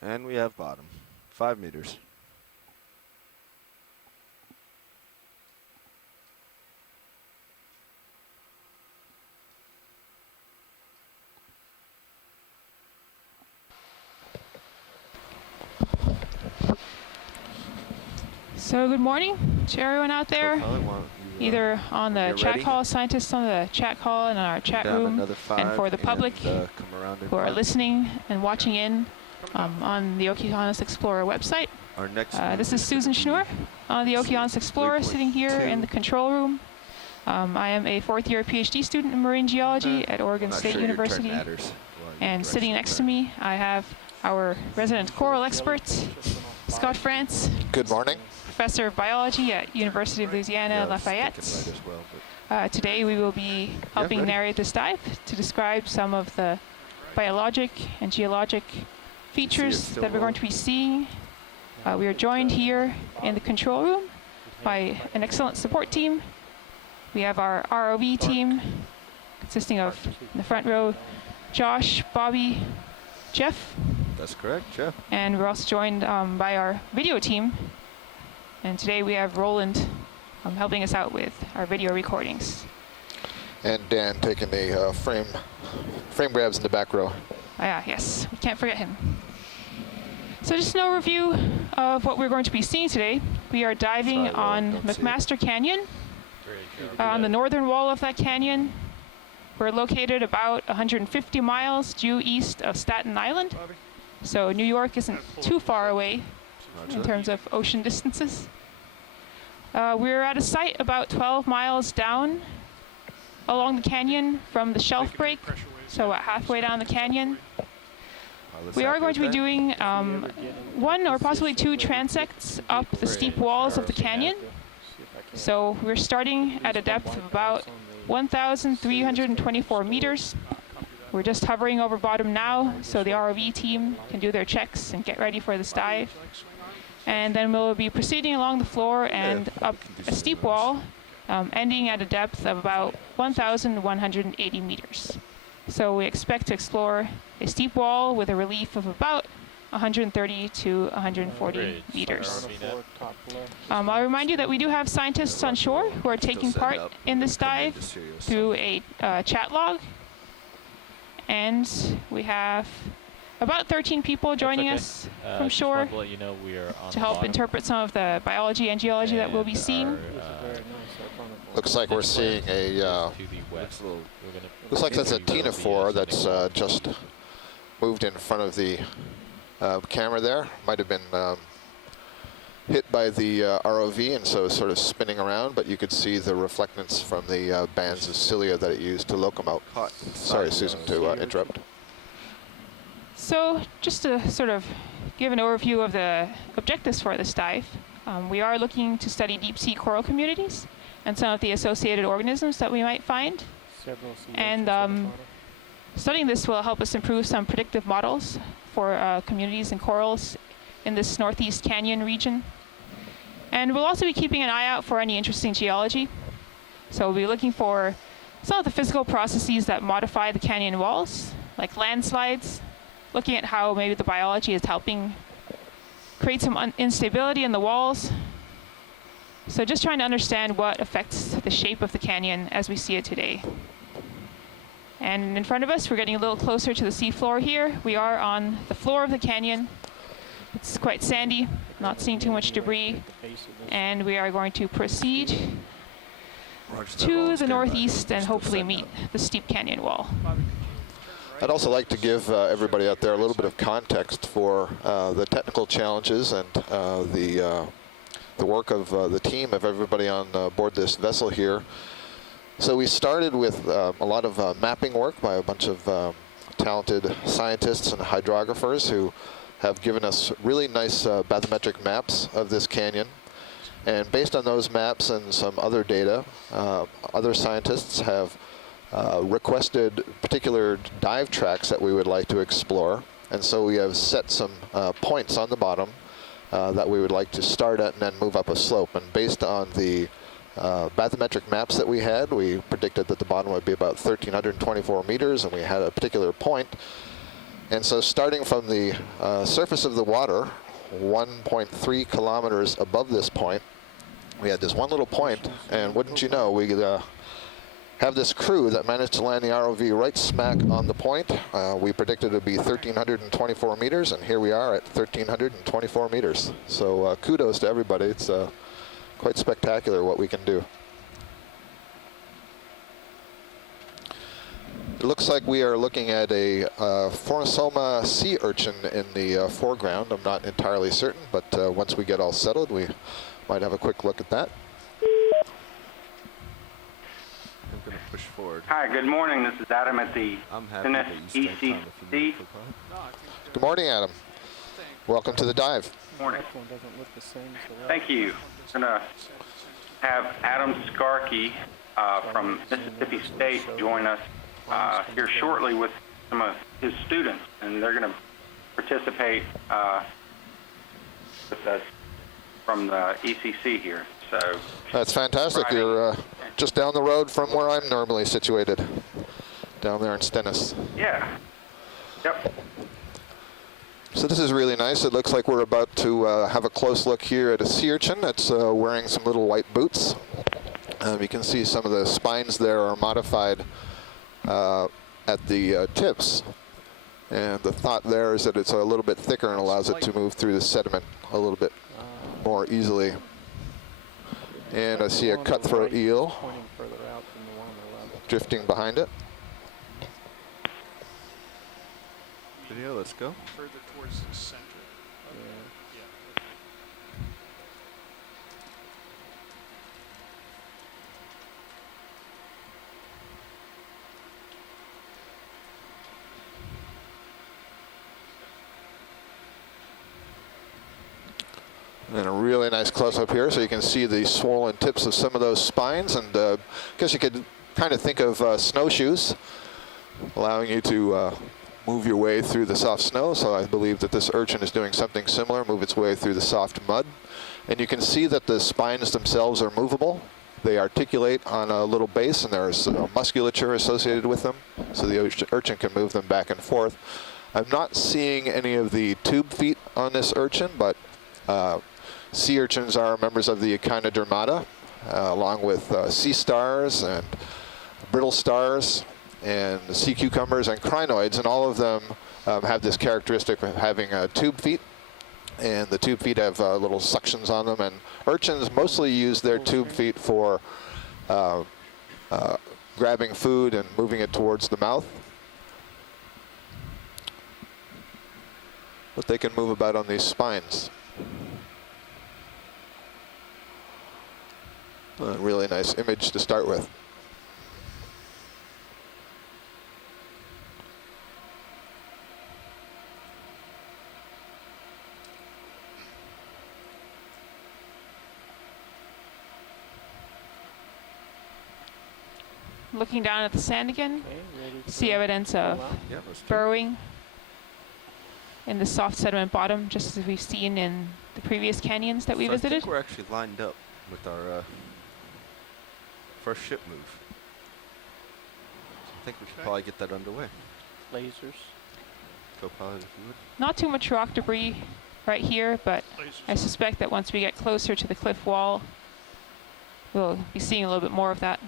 And we have bottom, 5 meters. So good morning to everyone out there, either on the chat call, scientists on the chat call and our chat room, and for the public who are listening and watching in on the Okeanos Explorer website. This is Susan Schnur, the Okeanos Explorer, sitting here in the control room. I am a fourth-year PhD student in marine geology at Oregon State University, and sitting next to me I have our resident coral expert, Scott France. Good morning. Professor of Biology at University of Louisiana Lafayette. Today we will be helping narrate this dive to describe some of the biologic and geologic features that we're going to be seeing. We are joined here in the control room by an excellent support team. We have our ROV team consisting of, in the front row, Josh, Bobby, Jeff. That's correct, Jeff. And we're also joined by our video team. And today we have Roland helping us out with our video recordings. And Dan taking the frame grabs in the back row. Yes, we can't forget him. So just an overview of what we're going to be seeing today. We are diving on McMaster Canyon. On the northern wall of that canyon, we're located about 150 miles due east of Staten Island. So New York isn't too far away in terms of ocean distances. We're at a site about 12 miles down along the canyon from the shelf break, so about halfway down the canyon. We are going to be doing one or possibly two transects up the steep walls of the canyon. So we're starting at a depth of about 1,324 meters. We're just hovering over bottom now, so the ROV team can do their checks and get ready for this dive. And then we'll be proceeding along the floor and up a steep wall, ending at a depth of about 1,180 meters. So we expect to explore a steep wall with a relief of about 130 to 140 meters. I'll remind you that we do have scientists on shore who are taking part in this dive through a chat log. And we have about 13 people joining us from shore to help interpret some of the biology and geology that we'll be seeing. Looks like we're seeing a, looks like that's a ctenophore that's just moved in front of the camera there. Might have been hit by the ROV and so sort of spinning around, but you could see the reflectance from the bands of cilia that it used to locomote. Sorry, Susan, to interrupt. So just to sort of give an overview of the objectives for this dive, we are looking to study deep sea coral communities and some of the associated organisms that we might find. And studying this will help us improve some predictive models for communities and corals in this northeast canyon region. And we'll also be keeping an eye out for any interesting geology. So we'll be looking for some of the physical processes that modify the canyon walls, like landslides, looking at how maybe the biology is helping create some instability in the walls. So just trying to understand what affects the shape of the canyon as we see it today. And in front of us, we're getting a little closer to the seafloor here. We are on the floor of the canyon. It's quite sandy, not seeing too much debris. And we are going to proceed to the northeast and hopefully meet the steep canyon wall. I'd also like to give everybody out there a little bit of context for the technical challenges and the work of the team of everybody on board this vessel here. So we started with a lot of mapping work by a bunch of talented scientists and hydrographers who have given us really nice bathymetric maps of this canyon. And based on those maps and some other data, other scientists have requested particular dive tracks that we would like to explore. And so we have set some points on the bottom that we would like to start at and then move up a slope. And based on the bathymetric maps that we had, we predicted that the bottom would be about 1,324 meters, and we had a particular point And so starting from the surface of the water, 1.3 kilometers above this point, we had this one little point, and wouldn't you know, we have this crew that managed to land the ROV right smack on the point. We predicted it would be 1,324 meters, and here we are at 1,324 meters. So kudos to everybody. It's quite spectacular what we can do. It looks like we are looking at a Forosoma sea urchin in the foreground. I'm not entirely certain, but once we get all settled, we might have a quick look at that. I'm going to push forward. Hi, good morning. This is Adam at the ECC. Good morning, Adam. Welcome to the dive. Morning. Thank you. I'm going to have Adam Skarkey from Mississippi State join us here shortly with some of his students, and they're going to participate with us from the ECC here. So that's fantastic. Friday. You're just down the road from where I'm normally situated, down there in Stennis. Yeah. Yep. So this is really nice. It looks like we're about to have a close look here at a sea urchin that's wearing some little white boots. You can see some of the spines there are modified at the tips. And the thought there is that it's a little bit thicker and allows it to move through the sediment a little bit more easily. And I see a cutthroat eel drifting behind it. Video, let's go. Further towards the center. And a really nice close-up here, so you can see the swollen tips of some of those spines. And I guess you could kind of think of snowshoes, allowing you to move your way through the soft snow. So I believe that this urchin is doing something similar, move its way through the soft mud. And you can see that the spines themselves are movable. They articulate on a little base, and there's musculature associated with them, so the urchin can move them back and forth. I'm not seeing any of the tube feet on this urchin, but sea urchins are members of the Echinodermata, along with sea stars and brittle stars and sea cucumbers and crinoids, and all of them have this characteristic of having tube feet. And the tube feet have little suctions on them, and urchins mostly use their tube feet for grabbing food and moving it towards the mouth. But they can move about on these spines. A really nice image to start with. Looking down at the sand again, see evidence of burrowing in the soft sediment bottom, just as we've seen in the previous canyons that we I visited. think we're actually lined up with our first ship move. So I think we should probably get that underway. Lasers. Co-pilot, if you would. Not too much rock debris right here, but I suspect that once we get closer to the cliff wall, we'll be seeing a little bit more of that.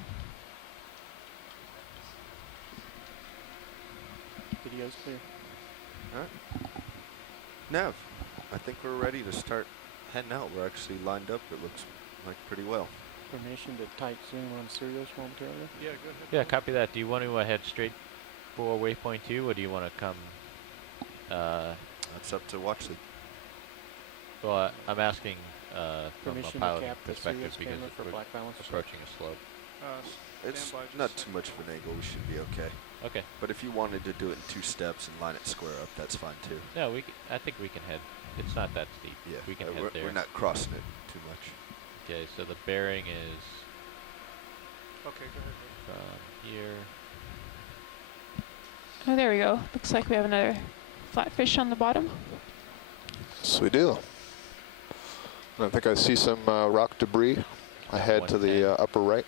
Video's clear. All right. Nav, I think we're ready to start heading out. We're actually lined up. It looks like pretty well. Permission to tight zoom on Sirius momentarily? Yeah, go ahead. Yeah, copy that. Do you want to head straight for waypoint 2, or do you want to come? That's up to Watchley. Well, I'm asking from a Permission to pilot cap the perspective Sirius because camera for we're black balance. approaching a slope. It's not too much of an angle. We should be okay. Okay. But if you wanted to do it in 2 steps and line it square up, that's fine too. No, I think we can head. It's not that steep. Yeah, we can head there. we're not crossing it too much. Okay, so the bearing is Okay, go ahead. from here. Oh, there we go. Looks like we have another flatfish on the bottom. Yes, we do. And I think I see some rock debris ahead to the upper right.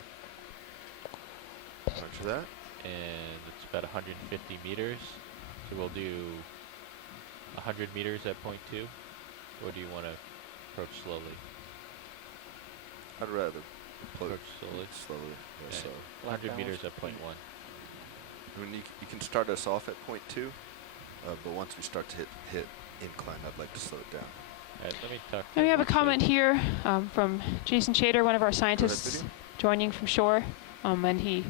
Roger that. And it's about 150 meters. So we'll do 100 meters at point 2? Or do you want to approach slowly? I'd rather Approach slowly. Yeah, Okay. so 100 meters at point 1. I mean, you can start us off at point 2, but once we start to hit incline, I'd like to slow it down. Alright, let me talk. And we have a comment here from Jason Chater, one of our Go ahead, scientists video. joining from shore, and he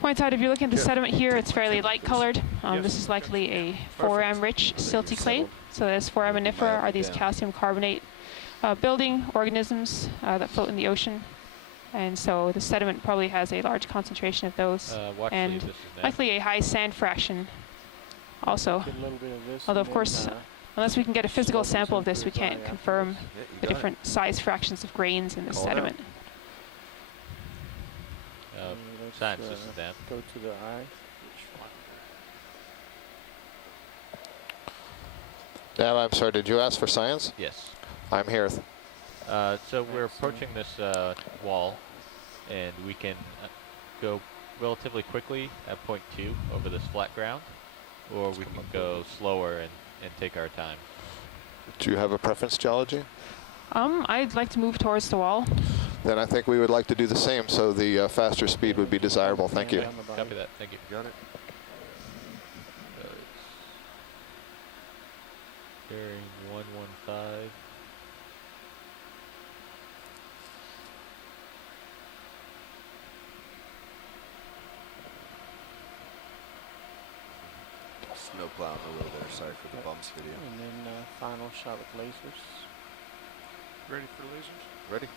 points out if you look at the Yeah. sediment here, Take it's my fairly camera, light please. colored. Yes. This is likely a Perfect. foram-rich Now that silty you've clay. settled, So this foraminifera are these down. calcium carbonate building organisms that float in the ocean. And so the sediment probably has a large concentration of those, Watch and lead, this is Nav. likely a high sand fraction also. Get a little bit of this. Although, and of course, then, unless we can get a physical slow sample of these this, we into can't dry confirm afterwards. Yeah, you the got it. different size fractions of grains in the Call it out. sediment. let's, Science, this is Nav. go to the eye. Now, I'm sorry, did you ask for science? Yes. I'm here. So we're approaching this wall, and we can go relatively quickly at point 2 over this flat ground, or we can go slower and take our time. Do you have a preference, geology? I'd like to move towards the wall. Then I think we would like to do the same, so the faster speed would be desirable. Thank you. Down the body. Copy that. Thank you. Got it. Bearing 115. Snow plow on the road there. Sorry for the bumps video. And then final shot with lasers. Ready for lasers? Ready?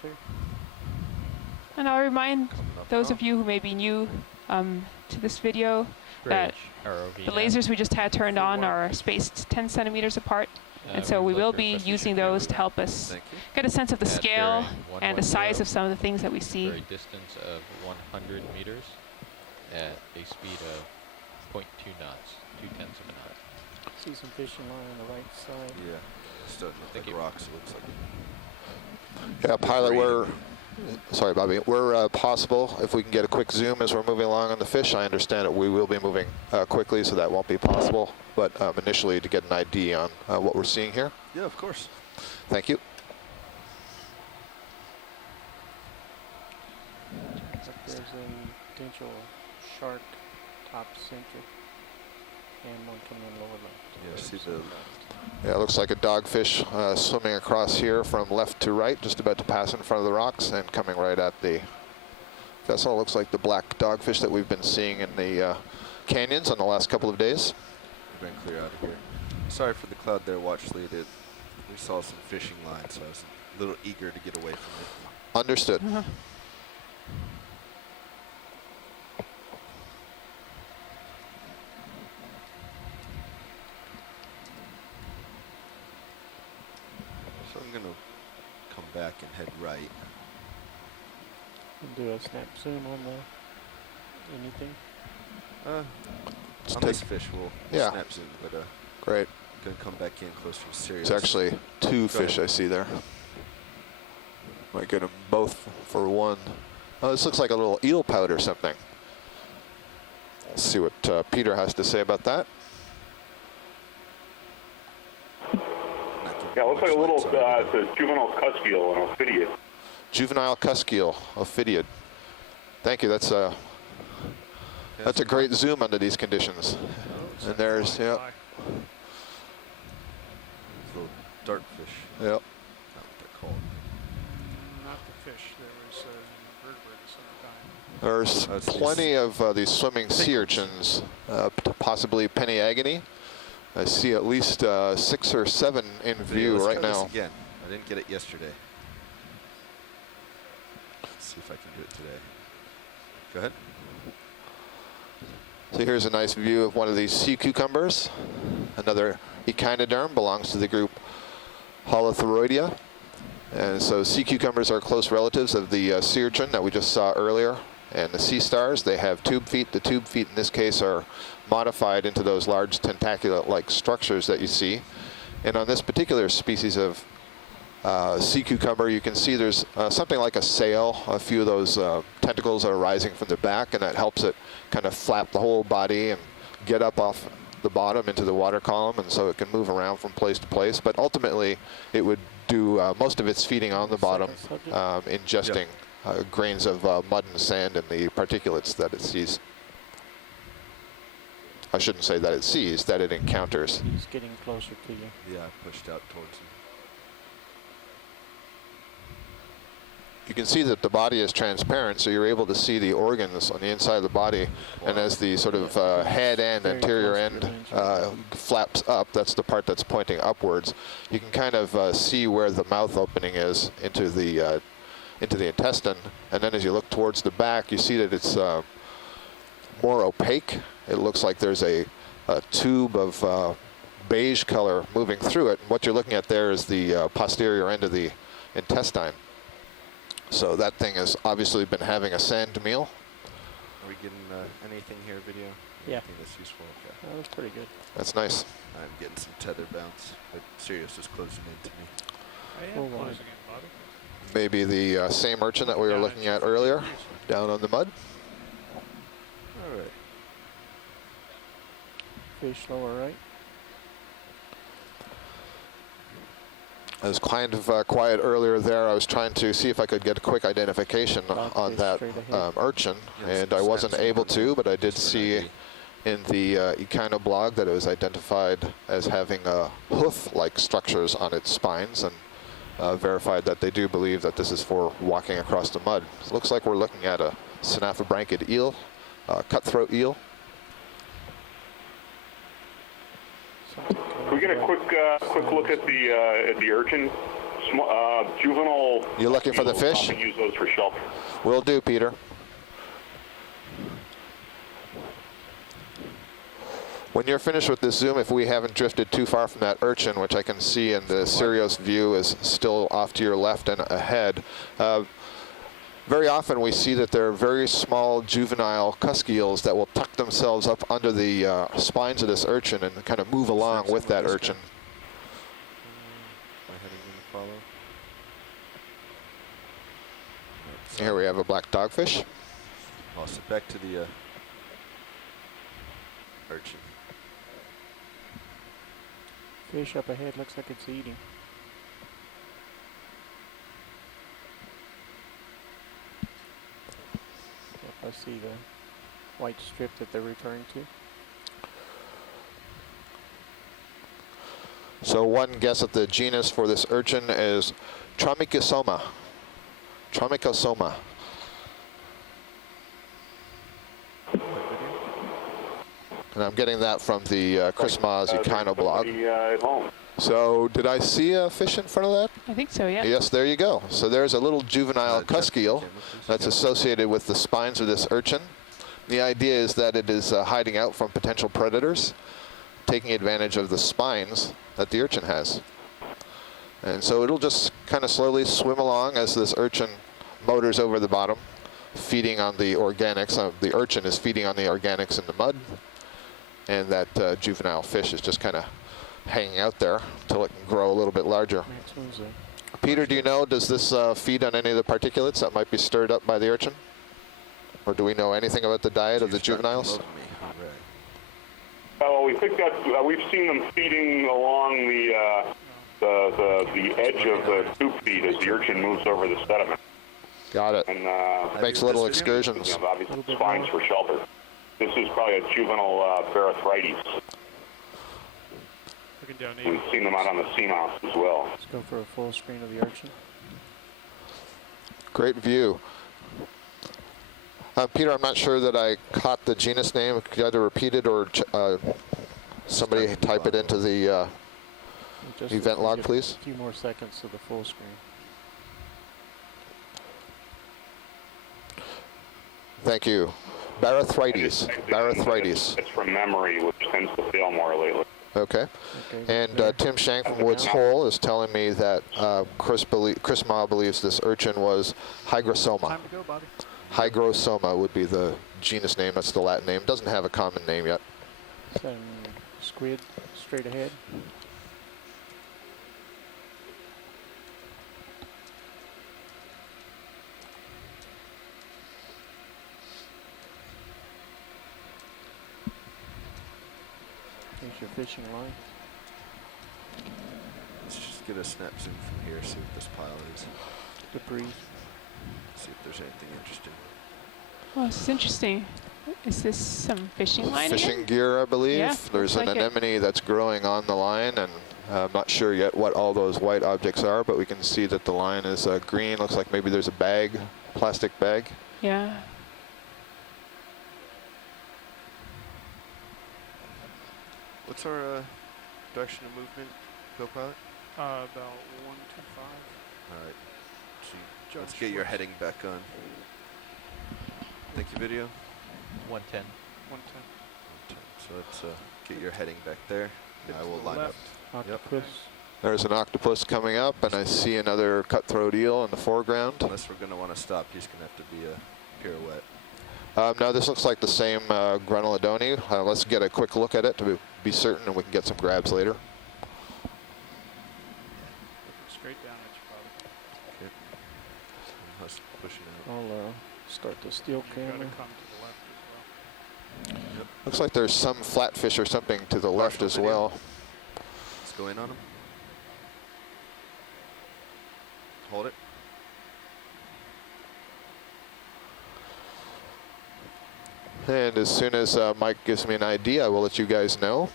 Clear. And I'll remind Coming up those now. of you who may be new to this video that Bridge, ROV the nav. lasers we just had turned For on what? are spaced 10 centimeters apart. And Uh, so we looked will at be That's using usually those to help us Thank you. get a sense of the At scale bearing and the size 110, of some of the things that we see. for a distance of 100 meters at a speed of 0.2 knots, 0.2 of a knot. See some fishing line on the right side. Yeah. Starting to look Thank like you. rocks, it looks like. Yeah, pilot, Great. we're, sorry, Bobby, we're possible, if we can get a quick zoom as we're moving along on the fish. I understand that we will be moving quickly, so that won't be possible, but initially to get an ID on what we're seeing here. Yeah, of course. Thank you. Looks like there's a potential shark top center and one coming in lower left. Yeah, see the Yeah, it looks like a dogfish swimming across here from left to right, just about to pass in front of the rocks and coming right at the vessel. Looks like the black dogfish that we've been seeing in the canyons on the last couple of days. we're going to clear out of here. Sorry for the cloud there, watch lead. We saw some fishing lines, so I was a little eager to get away from it. Understood. So I'm going to come back and head right. And do a snap zoom on the anything. On Let's this take, fish, we'll Yeah. snap zoom, but great. going to come back in closer to serious. It's actually two Go fish ahead. I see there. Might get them both for one. Oh, this looks like a little eel pout or something. Let's see what Peter has to say about that. Yeah, it looks like a little, it's a juvenile cuskeel and ophidiid. Juvenile cuskeel, ophidiid. Thank you. That's a great zoom under these conditions. And there's, yeah, Little dart fish. yeah. Not what they're called. Not the fish. There was invertebrates at the time. There's That's plenty of these swimming sea urchins, possibly penny agony. I see at least 6 or 7 in view Let's right try this now. again. I didn't get it yesterday. Let's see if I can do it today. Go ahead. So here's a nice view of one of these sea cucumbers. Another Echinoderm, belongs to the group Holothuroidea. And so sea cucumbers are close relatives of the sea urchin that we just saw earlier. And the sea stars, they have tube feet. The tube feet in this case are modified into those large tentacular-like structures that you see. And on this particular species of sea cucumber, you can see there's something like a sail, a few of those tentacles are rising from the back, and that helps it kind of flap the whole body and get up off the bottom into the water column, and so it can move around from place to place. But ultimately, it would do most of its feeding on the bottom, ingesting grains of mud and sand and the particulates that it sees. I shouldn't say that it sees, that it encounters. He's getting closer to you. Yeah, I pushed out towards him. You can see that the body is transparent, so you're able to see the organs on the inside of the body. Wow. And as the sort of head and anterior end flaps up, that's the part that's pointing upwards, you can kind of see where the mouth opening is into the intestine. And then as you look towards the back, you see that it's more opaque. It looks like there's a tube of beige color moving through it. And what you're looking at there is the posterior end of the intestine. So that thing has obviously been having a sand meal. Are we getting anything here, video? Yeah. Anything that's useful? Okay. That was pretty good. That's nice. I'm getting some tether bounce, but Sirius is closing in to me. I am closing in, Bobby. Maybe the same urchin that we were looking at earlier, down on the mud. All right. Fish lower right. I was kind of quiet earlier there. I was trying to see if I could get a quick identification on that urchin, and I wasn't able to, but I did see in the Echinoblog that it was identified as having hoof-like structures on its spines, and verified that they do believe that this is for walking across the mud. It looks like we're looking at a synaphobranchid eel, cutthroat eel. Can we get a quick look at the urchin? Juvenile. You're looking for the fish? Use those for shelter. Will do, Peter. When you're finished with this zoom, if we haven't drifted too far from that urchin, which I can see in the Sirius view is still off to your left and ahead, very often we see that there are very small juvenile cusk eels that will tuck themselves up under the spines of this urchin and kind of move along with that urchin. Here we have a black dogfish. Awesome. Back to the urchin. Fish up ahead looks like it's eating. I see the white strip that they're referring to. So one guess at the genus for this urchin is Tramicosoma. Tramicosoma. And I'm getting that from the Chris Ma's Echinoblog. So did I see a fish in front of that? I think so, yeah. Yes, there you go. So there's a little juvenile cusk eel that's associated with the spines of this urchin. The idea is that it is hiding out from potential predators, taking advantage of the spines that the urchin has. And so it'll just kind of slowly swim along as this urchin motors over the bottom, feeding on the organics. The urchin is feeding on the organics in the mud, and that juvenile fish is just kind of hanging out there until it can grow a little bit larger. Peter, do you know, does this feed on any of the particulates that might be stirred up by the urchin? Or do we know anything about the diet of the juveniles? Well, we think that we've seen them feeding along the edge of the tube feed as the urchin moves over the sediment. Got it. And makes little excursions. Obviously, spines for shelter. This is probably a juvenile Barathrites. We've seen them out on the seamounts as well. Let's go for a full screen of the urchin. Great view. Peter, I'm not sure that I caught the genus name. Could you either repeat it or somebody type it into the event log, please? A few more seconds to the full screen. Thank you. Barathrites. Barathrites. It's from memory, which tends to fail more lately. Okay. And Tim Shank from Woods Hole is telling me that Chris Ma believes this urchin was Hygrosoma. Time to go, Bobby. Hygrosoma would be the genus name. That's the Latin name. Doesn't have a common name yet. Some squid straight ahead. Here's your fishing line. Let's just get a snap zoom from here, see what this pile is. Debris. See if there's anything interesting. Oh, this is interesting. Is this some fishing line Fishing again? gear, I believe. Yeah, There's looks an like it. anemone that's growing on the line, and I'm not sure yet what all those white objects are, but we can see that the line is green. Looks like maybe there's a bag, plastic bag. Yeah. What's our direction of movement, co-pilot? About 125. All right. So let's Judge get your Schwartz. heading back on. Thank you, video. 110. 110. So let's get your heading back there. Get I to will the line left. up. Octopus. There's an octopus coming up, and I see another cutthroat eel in the foreground. Unless we're going to want to stop, he's going to have to be a pirouette. No, this looks like the same Granulodone. Let's get a quick look at it to be certain, and we can get some grabs later. Looking straight down at you, Okay. And us pushing out. I'll start the steel Probably. You camera. gotta come to the left as well. Looks like there's some flatfish or something to the left Partial as video. well. Let's go in on him. Hold it. And as soon as Mike gives me an idea, I will let you guys know.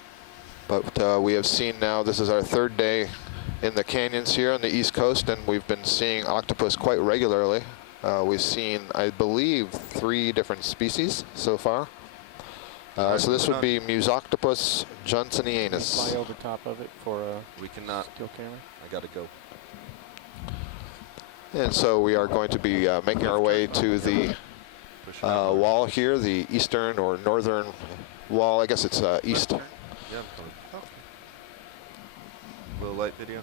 But we have seen now, this is our third day in the canyons here on the East Coast, and we've been seeing octopus quite regularly. We've seen, I believe, 3 different species so far. So this would be Musoctopus Can johnsonianus. fly over top of it for a We cannot. steel camera. I got to go. And so we are going to be making our way to the Pushing out. wall here, the eastern or northern wall. I guess it's east. Yeah, I'm coming. Oh. Little light video.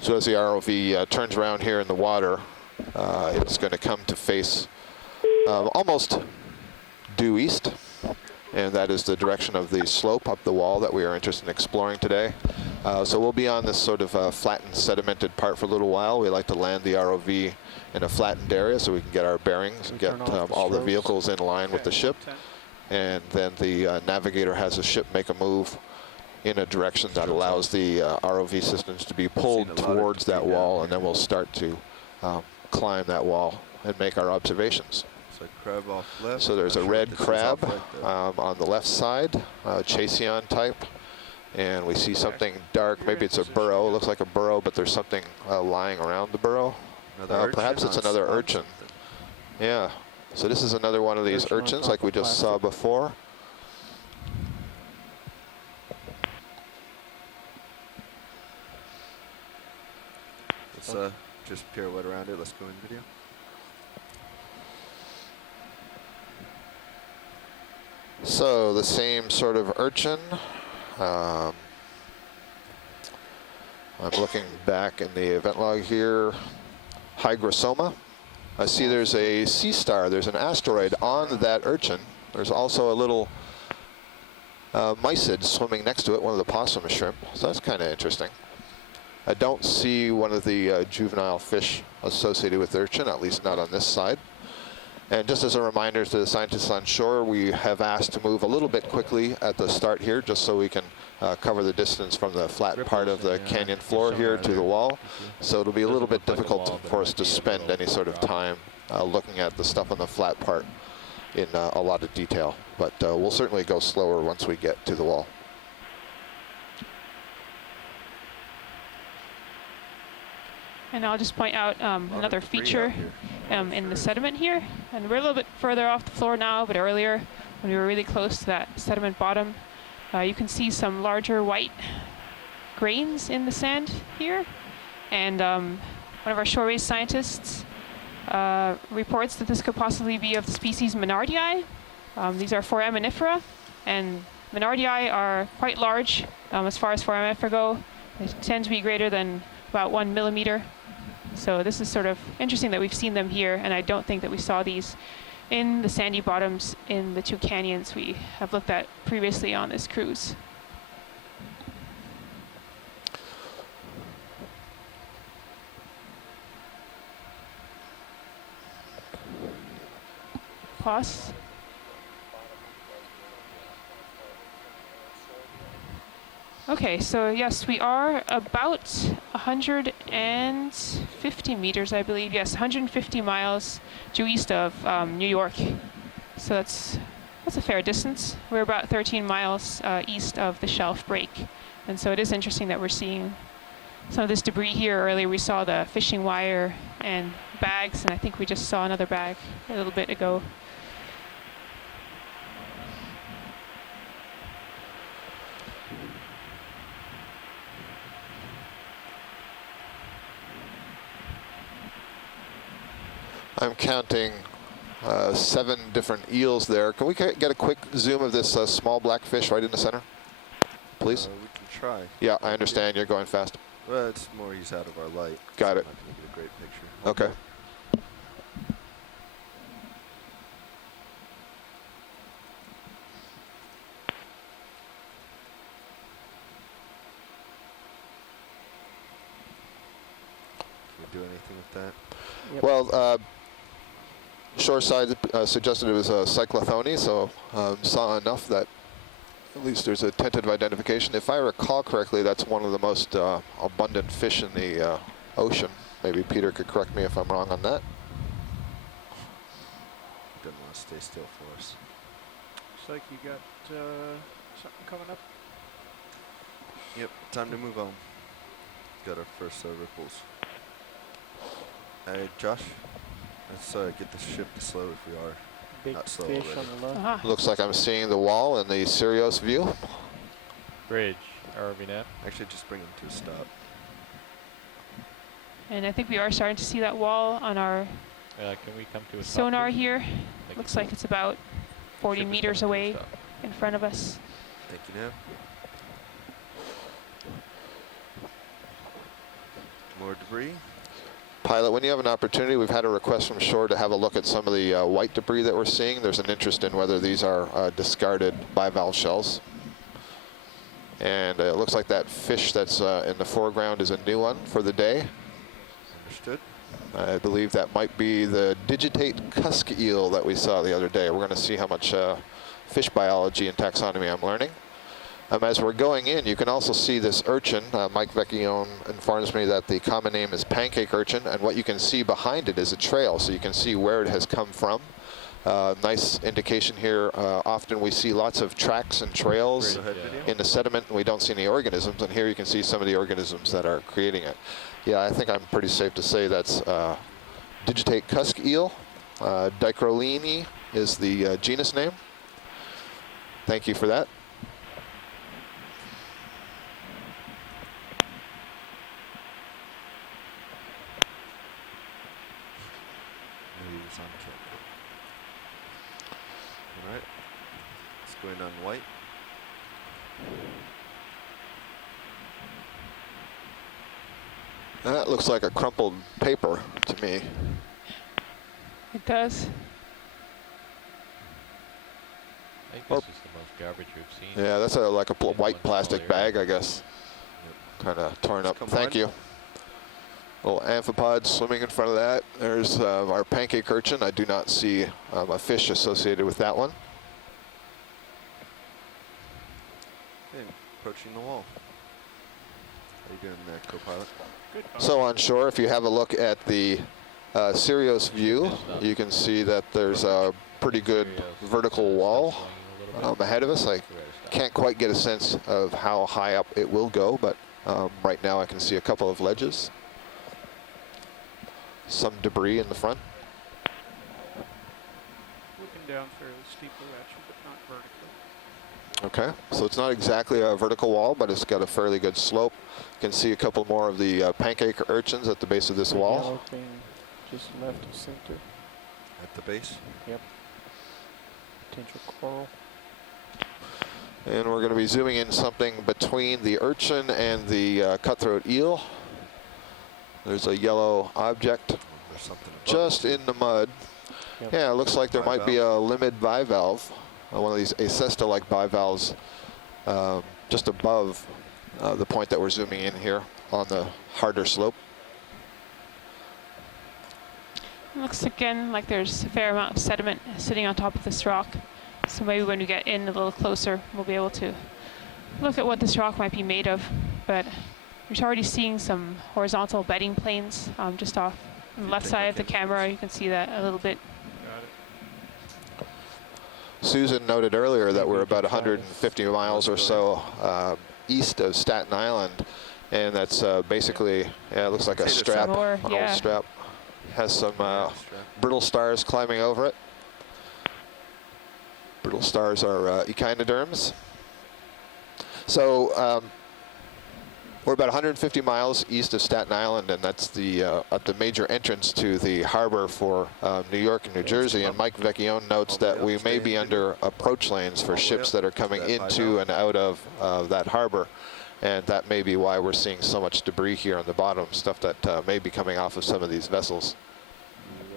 So as the ROV turns around here in the water, it's going to come to face almost due east, and that is the direction of the slope up the wall that we are interested in exploring today. So we'll be on this sort of flattened, sedimented part for a little while. We like to land the ROV in a flattened area so we can get our bearings and get Turn off the all the strobes. vehicles in line with the Okay, ship. 110. And then the navigator has the ship make a move in a direction that allows the ROV systems to be pulled Seen a lot of towards that debris down wall, and here. then we'll start to climb that wall and make our observations. So crab off left. So there's Not a sure red what this is crab off right there. on the left side, Chaseon type, and we see something dark. You're Maybe in it's a position, burrow. It yeah. looks like a burrow, but there's something lying around the burrow. Another Perhaps urchin it's on another spot urchin. something. Yeah. So this is another one of these Urchin on urchins top like we of just saw plastic. before. Let's just pirouette around it. Let's go in video. So the same sort of urchin. I'm looking back in the event log here. Hygrosoma. I see there's a sea star. There's an asteroid on that urchin. There's also a little mysid swimming next to it, one of the possum shrimp. So that's kind of interesting. I don't see one of the juvenile fish associated with urchin, at least not on this side. And just as a reminder to the scientists on shore, we have asked to move a little bit quickly at the start here, just so we can cover the distance from the flat part of the canyon floor here to the wall. So it'll be a little bit difficult for us to spend any sort of time looking at the stuff on the flat part in a lot of detail. But we'll certainly go slower once we get to the wall. And I'll just point out another debris out feature here. in the sediment here. And we're a little bit further off the floor now, but earlier when we were really close to that sediment bottom, you can see some larger white grains in the sand here. And one of our shore-based scientists reports that this could possibly be of the species Menardii. These are foraminifera, and Menardii are quite large as far as foraminifera go. They tend to be greater than about 1 millimeter. So this is sort of interesting that we've seen them here, and I don't think that we saw these in the sandy bottoms in the 2 canyons we have looked at previously on this cruise. Pause. Okay, so yes, we are about 150 meters, I believe. Yes, 150 miles due east of New York. So that's a fair distance. We're about 13 miles east of the shelf break. And so it is interesting that we're seeing some of this debris here. Earlier we saw the fishing wire and bags, and I think we just saw another bag a little bit ago. I'm counting 7 different eels there. Can we get a quick zoom of this small black fish right in the center, please? We can try. Yeah, I understand you're going fast. Well, it's more he's out of our light. Got so it. I'm not going to get a great picture. Okay. Can we do anything with that? Yep. Well, shoreside suggested it was a cyclothony, so saw enough that at least there's a tentative identification. If I recall correctly, that's one of the most abundant fish in the ocean. Maybe Peter could correct me if I'm wrong on that. Doesn't want to stay still for us. Looks like you got something coming up. Yep, time to move on. Got our first ripples. Hey, Josh, let's get the ship to slow if we are Big not slow fish already. on the left. Aha. Looks like I'm seeing the wall in the Sirius view. Bridge, ROV nav. Actually, just bring them to a stop. And I think we are starting to see that wall on our Can we come to a stop, sonar please? here. Thank Looks you. like it's about 40 Ship is meters coming to a away stop. in front of us. Thank you, Nav. More debris. Pilot, when you have an opportunity, we've had a request from shore to have a look at some of the white debris that we're seeing. There's an interest in whether these are discarded bivalve shells. And it looks like that fish that's in the foreground is a new one for the day. Understood. I believe that might be the digitate cusk eel that we saw the other day. We're going to see how much fish biology and taxonomy I'm learning. As we're going in, you can also see this urchin. Mike Vecchione informs me that the common name is pancake urchin, and what you can see behind it is a trail, so you can see where it has come from. Nice indication here. Often we see lots of tracks and trails Go ahead, video. in the sediment, and we don't see any organisms, and here you can see some of the organisms that are creating it. Yeah, I think I'm pretty safe to say that's digitate cusk eel. Dicrolini is the genus name. Thank you for that. Maybe it was on camera. All right. It's going on white. That looks like a crumpled paper to me. It does. I think this is the most garbage we've seen. Yeah, that's like a In white one plastic small area. bag, I guess. Kind of torn up. Come Thank on. you. Little amphipod swimming in front of that. There's our pancake urchin. I do not see a fish associated with that one. Okay, approaching the wall. How you doing there, co-pilot? Good. So on shore, if you have a look at the Sirius view, you can see that there's a pretty good vertical wall ahead of us. I can't quite get a sense of how high up it will go, but right now I can see a couple of ledges. Some debris in the front. Looking down fairly steep direction, but not vertically. Okay, so it's not exactly a vertical wall, but it's got a fairly good slope. You can see a couple more of the pancake urchins at the base of this The wall. yellow thing just left of center. At the base. Yep. Potential coral. And we're going to be zooming in something between the urchin and the cutthroat eel. There's a yellow object There's something above just it. in the mud. Yep. Yeah, it looks like there might be a limid bivalve, one of these acesta-like bivalves, just above the point that we're zooming in here on the harder slope. It looks again like there's a fair amount of sediment sitting on top of this rock. So maybe when we get in a little closer, we'll be able to look at what this rock might be made of, but we're already seeing some horizontal bedding planes just off on the left side of the camera. You can see that a little bit. Got it. Susan noted earlier that we're about 150 miles or so east of Staten Island, and that's basically, yeah, it looks like a strap, More, an yeah. old strap. Has some brittle stars climbing over it. Brittle stars are echinoderms. So we're about 150 miles east of Staten Island, and that's the at the major entrance to the harbor for New York and New Jersey. And Mike Vecchione notes that we may be under approach lanes for ships that are coming into and out of that harbor. And that may be why we're seeing so much debris here on the bottom, stuff that may be coming off of some of these vessels.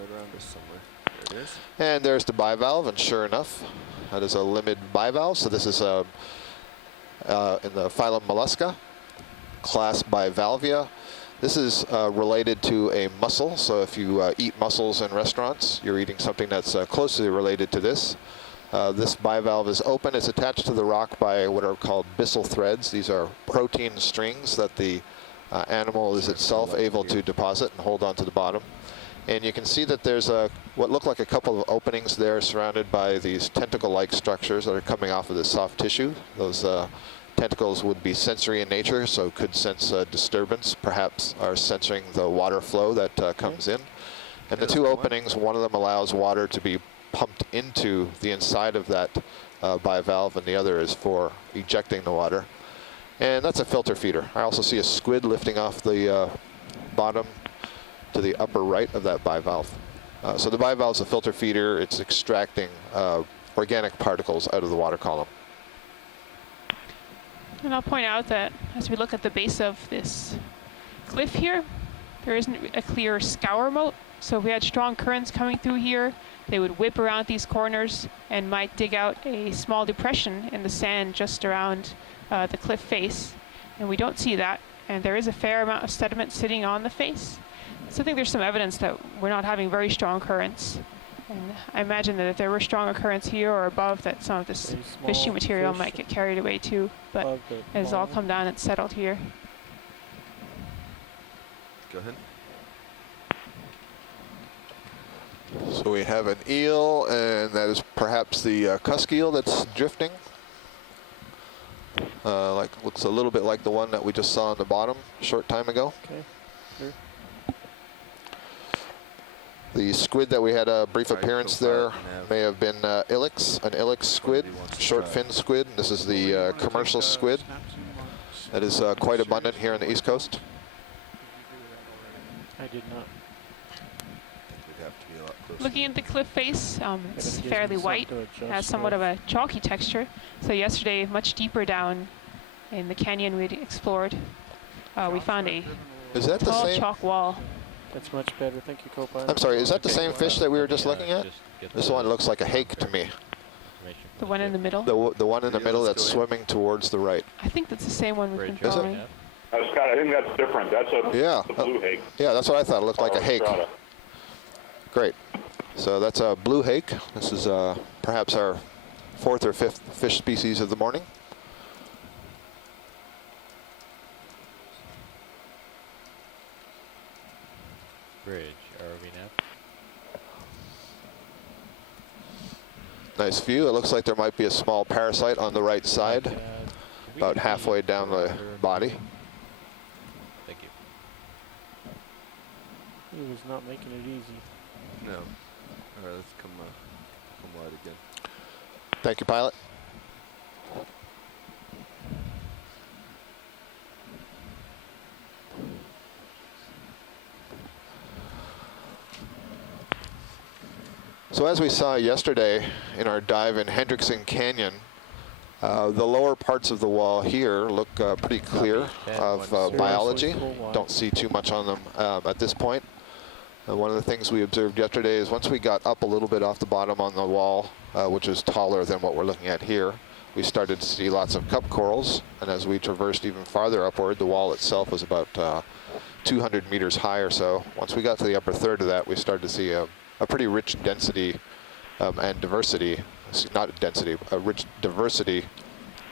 Right around this somewhere. There it is. And there's the bivalve, and sure enough, that is a limid bivalve. So this is in the phylum Mollusca, class Bivalvia. This is related to a mussel. So if you eat mussels in restaurants, you're eating something that's closely related to this. This bivalve is open. It's attached to the rock by what are called Bissell threads. These are protein strings that the animal is itself able to deposit and hold onto the bottom. And you can see that there's what look like a couple of openings there surrounded by these tentacle-like structures that are coming off of the soft tissue. Those tentacles would be sensory in nature, so could sense disturbance, perhaps are sensing the water flow that comes in. And the two openings, one of them allows water to be pumped into the inside of that bivalve, and the other is for ejecting the water. And that's a filter feeder. I also see a squid lifting off the bottom to the upper right of that bivalve. So the bivalve is a filter feeder. It's extracting organic particles out of the water column. And I'll point out that as we look at the base of this cliff here, there isn't a clear scour moat. So if we had strong currents coming through here, they would whip around these corners and might dig out a small depression in the sand just around the cliff face. And we don't see that. And there is a fair amount of sediment sitting on the face. So I think there's some evidence that we're not having very strong currents. And I imagine that if there were stronger currents here or above, that some of this fishing material might get carried away too. But it's all come down and settled here. Go ahead. So we have an eel, and that is perhaps the cusk eel that's drifting. Looks a little bit like the one that we just saw on the bottom a short time ago. Okay. Sure. The squid that we had a brief appearance there may have been ilex, an ilex squid, short fin squid. This is the commercial squid that is quite abundant here on the East Coast. I did not. We'd have to be a lot closer. Looking at the cliff face, it's It gives fairly me white, something to has adjust somewhat of with. a chalky texture. So yesterday, much deeper down in the canyon we'd explored, we found a Is that the tall same? chalk wall. That's much better. Thank you, co-pilot. I'm sorry, is that the same fish that we were just looking at? This one looks like a hake to me. The one in the middle? The one in the middle that's swimming towards the right. I think that's the same one we've been Is it? following. Scott, I think that's different. That's a Yeah. the blue hake. Yeah, that's what I thought. It looked like a hake. Strata. Great. So that's a blue hake. This is perhaps our fourth or fifth fish species of the morning. Bridge, ROV nav. Nice view. It looks like there might be a small parasite on the right side, about halfway down the body. Thank you. He was not making it easy. No. All right, let's come wide again. Thank you, pilot. So as we saw yesterday in our dive in Hendrickson Canyon, the lower parts of the wall here look pretty clear of biology. Don't see too much on them at this point. One of the things we observed yesterday is once we got up a little bit off the bottom on the wall, which is taller than what we're looking at here, we started to see lots of cup corals. And as we traversed even farther upward, the wall itself was about 200 meters high or so. Once we got to the upper third of that, we started to see a pretty rich density and diversity, not density, a rich diversity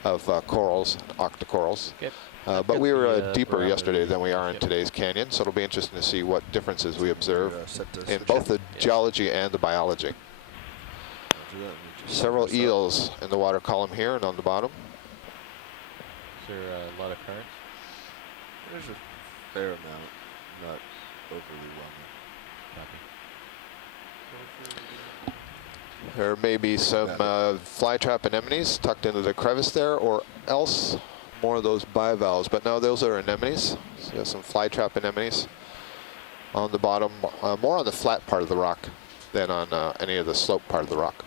of corals, octocorals. Get But we were the deeper barometer yesterday than we are in yep. today's canyon, so it'll be interesting to see what differences we observe Set this in for both the Yes. geology and the biology. Roger that. Let me just Several set this up. eels in the water column here and on the bottom. Is there a lot of currents? There's a fair amount, not overly whelming. Copy. There may be some flytrap anemones tucked into the crevice there, or else more of those bivalves. But no, those are anemones. So you have some flytrap anemones on the bottom, more on the flat part of the rock than on any of the slope part of the rock.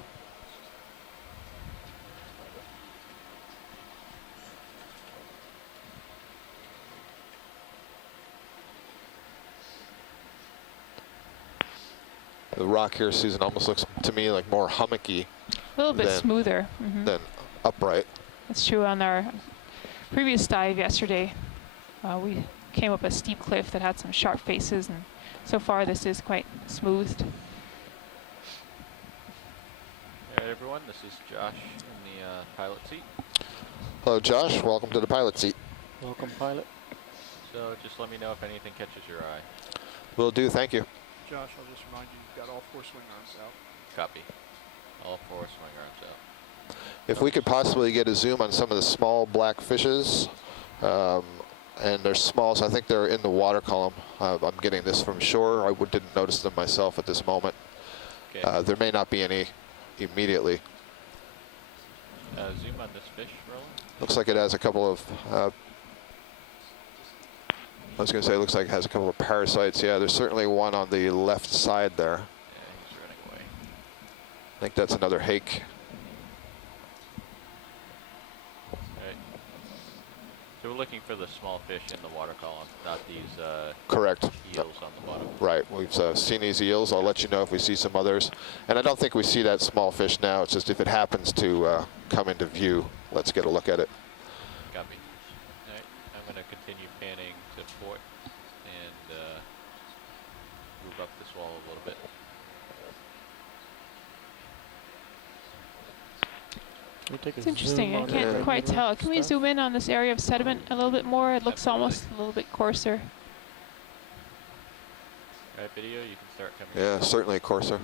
The rock here, Susan, almost looks to me like more hummocky A little bit Then- smoother. than upright. That's true. On our previous dive yesterday, we came up a steep cliff that had some sharp faces, and so far this is quite smoothed. All right, everyone, this is Josh in the pilot seat. Hello, Josh. Welcome to the pilot seat. Welcome, pilot. So just let me know if anything catches your eye. Will do. Thank you. Josh, I'll just remind you, you've got all 4 swing arms out. Copy. All 4 swing arms out. If we could possibly get a zoom on some of the small black fishes, and they're small, so I think they're in the water column. I'm getting this from shore. I didn't notice them myself at this moment. Okay. There may not be any immediately. Zoom on this fish, Roland. Looks like it has a couple of, I was going to say it looks like it has a couple of parasites. Yeah, there's certainly one on the left side there. Yeah, he's running away. I think that's another hake. Alright. So we're looking for the small fish in the water column, not these Correct. eels on the bottom. Right, we've seen these eels. I'll let you know if we see some others. And I don't think we see that small fish now. It's just if it happens to come into view, let's get a look at it. Copy. Alright, I'm going to continue panning to port and move up this wall a little bit. Can we take a It's interesting. zoom I on the can't quite regular tell. Can we stuff? zoom in on this area of sediment a little bit more? It looks Absolutely. almost a little bit coarser. Alright, video, you can start coming. Yeah, certainly coarser.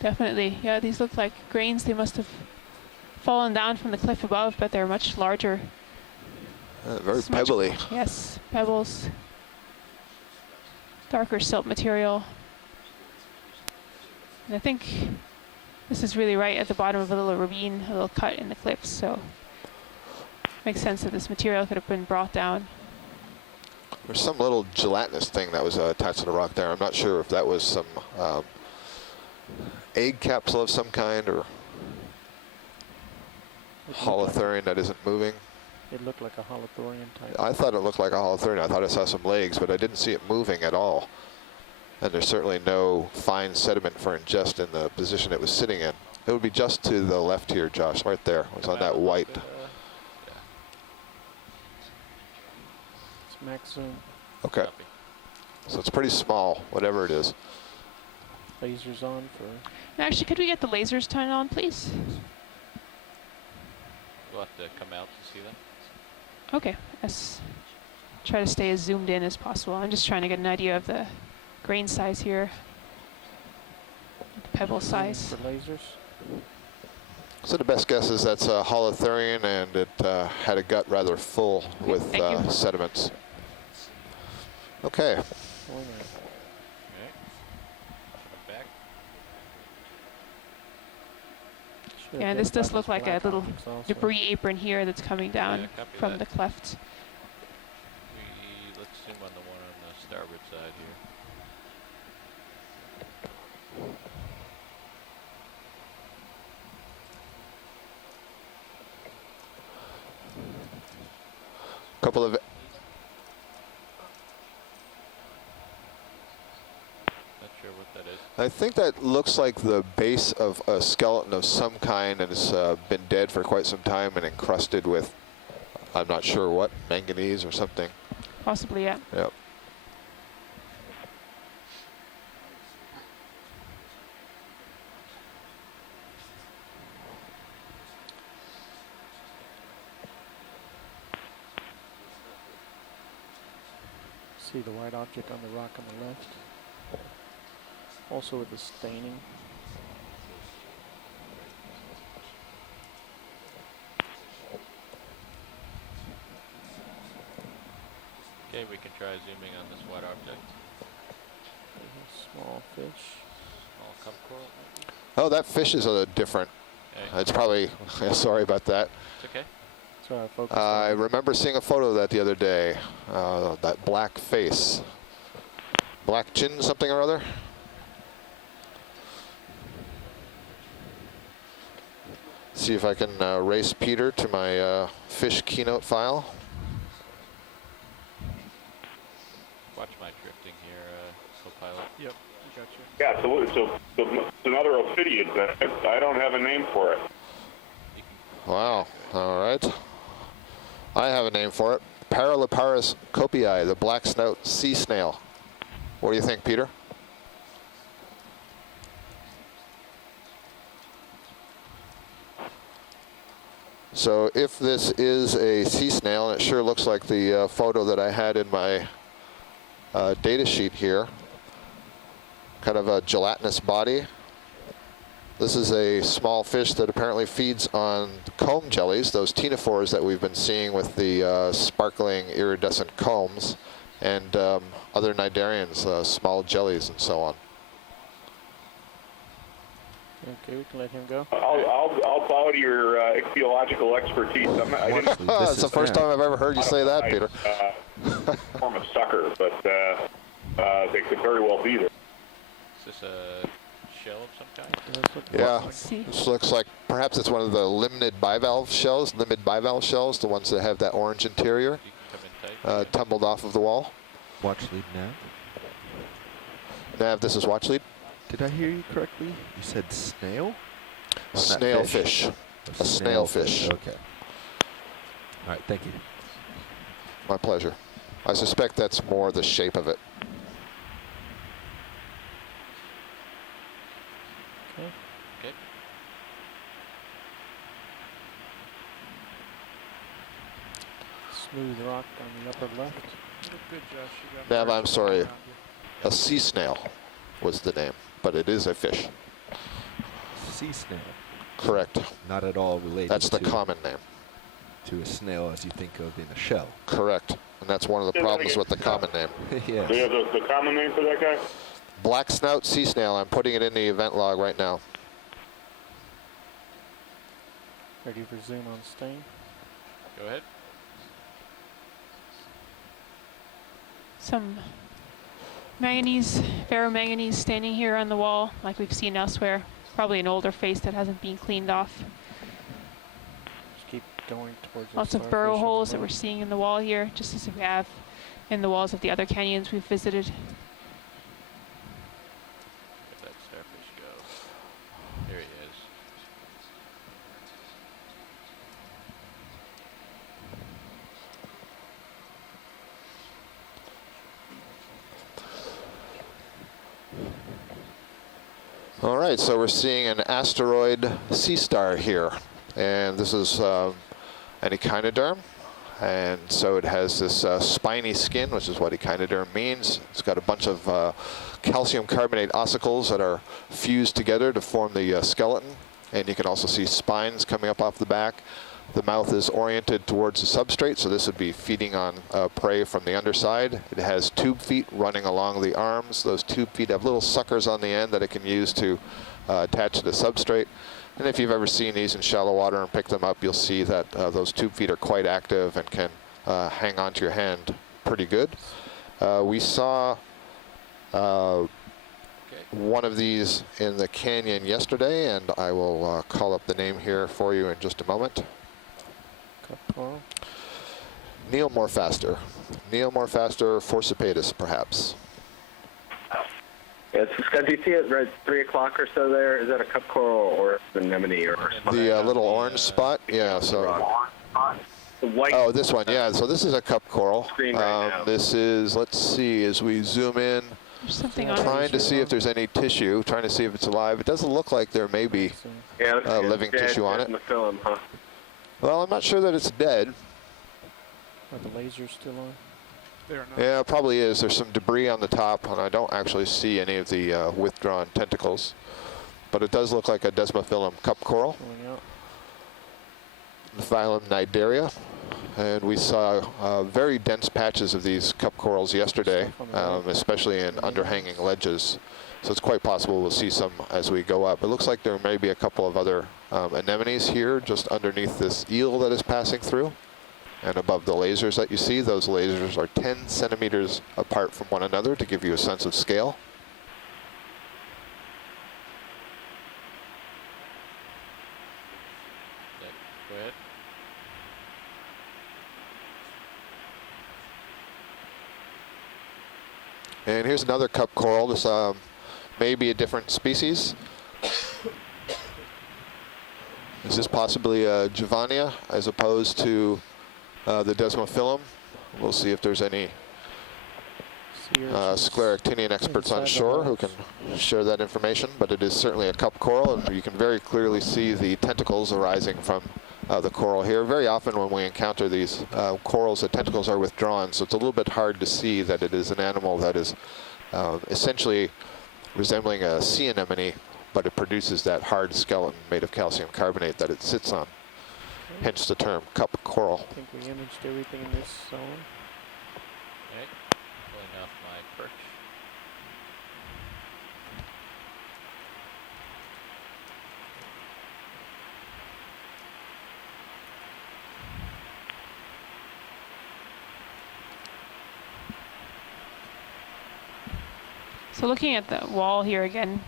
Definitely. Yeah, these look like grains. They must have fallen down from the cliff above, but they're much larger. Very It's much- pebbly. Yes, pebbles. Darker silt material. And I think this is really right at the bottom of a little ravine, a little cut in the cliffs, so makes sense that this material could have been brought down. There's some little gelatinous thing that was attached to the rock there. I'm not sure if that was some egg capsule of some kind or holothurian that isn't moving. It looked like a holothurian type. I thought it looked like a holothurian. I thought I saw some legs, but I didn't see it moving at all. And there's certainly no fine sediment for ingest in the position it was sitting in. It would be just to the left here, Josh, right there. It was on that white. Yeah. It's max zoom. Okay, Copy. so it's pretty small, whatever it is. Lasers on for. And actually, could we get the lasers turned on, please? We'll have to come out to see them. Okay, let's try to stay as zoomed in as possible. I'm just trying to get an idea of the grain size here, the pebble size. For lasers. So the best guess is that's a holothurian, and it had a gut rather full Okay, with thank you. sediments. Okay, Going Alright. Coming back. Should Yeah, this does identify look those like a black little objects also. debris apron here that's coming down Yeah, copy from that. the cleft. Let's zoom on the one on the starboard side here. couple of Not sure what that is. I think that looks like the base of a skeleton of some kind, and it's been dead for quite some time and encrusted with, I'm not sure what, manganese or something. Possibly, yeah. Yep. See the white object on the rock on the left. Also with the staining. Okay, we can try zooming on this white object. Small fish. Small cup coral, maybe? Oh, that fish is a different. Okay. It's probably, sorry about that. It's okay. So I focused I on remember seeing a photo of that the other day. That black face. Black chin something or other? See if I can race Peter to my fish keynote file. Watch my drifting here, co-pilot. Yep, I got you. Yeah, so it's another ophidiid. I don't have a name for it. Wow, all right. I have a name for it. Paraliparis copii, the black snout sea snail. What do you think, Peter? So if this is a sea snail, and it sure looks like the photo that I had in my data sheet here, kind of a gelatinous body. This is a small fish that apparently feeds on comb jellies, those ctenophores that we've been seeing with the sparkling iridescent combs, and other cnidarians, small jellies and so on. Okay, we can let him go. I'll bow to your ichthyological expertise. That's the first time I've ever heard you say that, Peter. Form of sucker, but they could very well be there. Is this a shell of some kind? Yeah, See. this looks like perhaps it's one of the limited bivalve shells, the ones that have that orange interior, You can come in tight. tumbled off of the wall. Watch lead Nav. Nav, this is watch lead. Did I hear you correctly? You said snail? Snailfish. A snailfish. Okay. All right, thank you. My pleasure. I suspect that's more the shape of it. Okay. Okay. Smooth rock on the upper left. You look good, Josh. You got Nav, birds I'm sorry. around you. A sea snail was the name, but it is a fish. Sea snail. Correct. Not at all related That's the to, common name. to a snail as you think of in a shell. Correct. And that's one of the problems with the common name. Yes. Do you have the common name for that guy? Black snout sea snail. I'm putting it in the event log right now. Ready for zoom on stain. Go ahead. Some manganese, ferromanganese staining here on the wall, like we've seen elsewhere. Probably an older face that hasn't been cleaned off. Just keep going towards the Lots of starfish burrow on the holes that we're left. seeing in the wall here, just as we have in the walls of the other canyons we've visited. Where'd that starfish go? There he is. All right, so we're seeing an asteroid sea star here. And this is an Echinoderm. And so it has this spiny skin, which is what Echinoderm means. It's got a bunch of calcium carbonate ossicles that are fused together to form the skeleton. And you can also see spines coming up off the back. The mouth is oriented towards the substrate, so this would be feeding on prey from the underside. It has tube feet running along the arms. Those tube feet have little suckers on the end that it can use to attach to the substrate. And if you've ever seen these in shallow water and pick them up, you'll see that those tube feet are quite active and can hang onto your hand pretty good. We saw one of these in the canyon yesterday, and I will call up the name here for you in just a moment. Cup coral. Neomorphaster. Neomorphaster forcipatus, perhaps. Yeah, Scott, do you see it right 3 o'clock or so there? Is that a cup coral or anemone or something? The little orange spot? Yeah, so. The white. Oh, this one, yeah. So this is a cup coral. Screen right now. This is, let's see, as we zoom in, There's something on trying it. to see if there's any tissue, trying to see if it's alive. It doesn't look like there may be Yeah, looks good. living Dead, tissue on dead it. in the film, huh? Well, I'm not sure that it's dead. Are the lasers still on? There, no. Yeah, it probably is. There's some debris on the top, and I don't actually see any of the withdrawn tentacles. But it does look like a desmophyllum cup coral, the phylum Cnidaria. And we saw very dense patches of these cup corals yesterday, especially in underhanging ledges. So it's quite possible we'll see some as we go up. It looks like there may be a couple of other anemones here just underneath this eel that is passing through. And above the lasers that you see, those lasers are 10 centimeters apart from one another to give you a sense of scale. Go ahead. And here's another cup coral. This may be a different species. Is this possibly a Giovannia as opposed to the desmophyllum? We'll see if there's any scleractinian experts on shore who can share that information, but it is certainly a cup coral, and you can very clearly see the tentacles arising from the coral here. Very often when we encounter these corals, the tentacles are withdrawn, so it's a little bit hard to see that it is an animal that is essentially resembling a sea anemone, but it produces that hard skeleton made of calcium carbonate that it sits on. Hence the term cup coral. I think we imaged everything in this zone. Okay, pulling off my perch. So looking at the wall here again,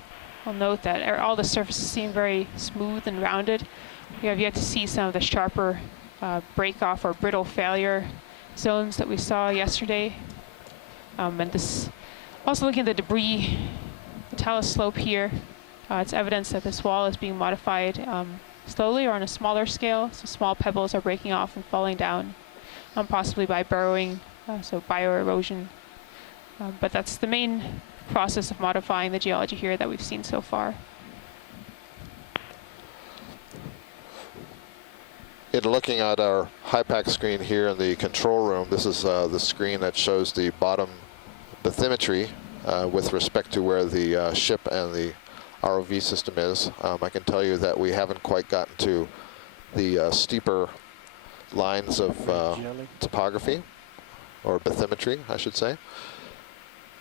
I'll note that all the surfaces seem very smooth and rounded. We have yet to see some of the sharper break-off or brittle failure zones that we saw yesterday. And this, also looking at the debris, the talus slope here, it's evidence that this wall is being modified slowly or on a smaller scale. So small pebbles are breaking off and falling down, possibly by burrowing, so bioerosion. But that's the main process of modifying the geology here that we've seen so far. In looking at our HYPACK screen here in the control room, this is the screen that shows the bottom bathymetry with respect to where the ship and the ROV system is. I can tell you that we haven't quite gotten to the steeper lines of topography, or bathymetry, I should say.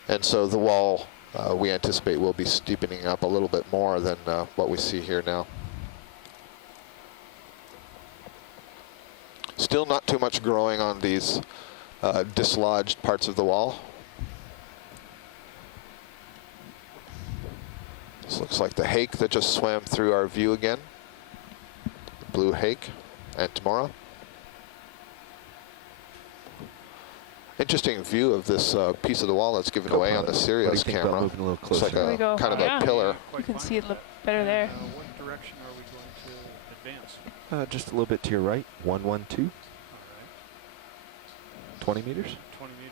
And so the wall, we anticipate, will be steepening up a little bit more than what we see here now. Still not too much growing on these dislodged parts of the wall. This looks like the hake that just swam through our view again. The blue hake, Antemora. Interesting view of this piece of the wall that's given away on the Sirius camera. Looks like a kind of a pillar. You can see it a little better there. What direction are we going to advance? Just a little bit to your right, 112. All right. 20 meters. 20 meters.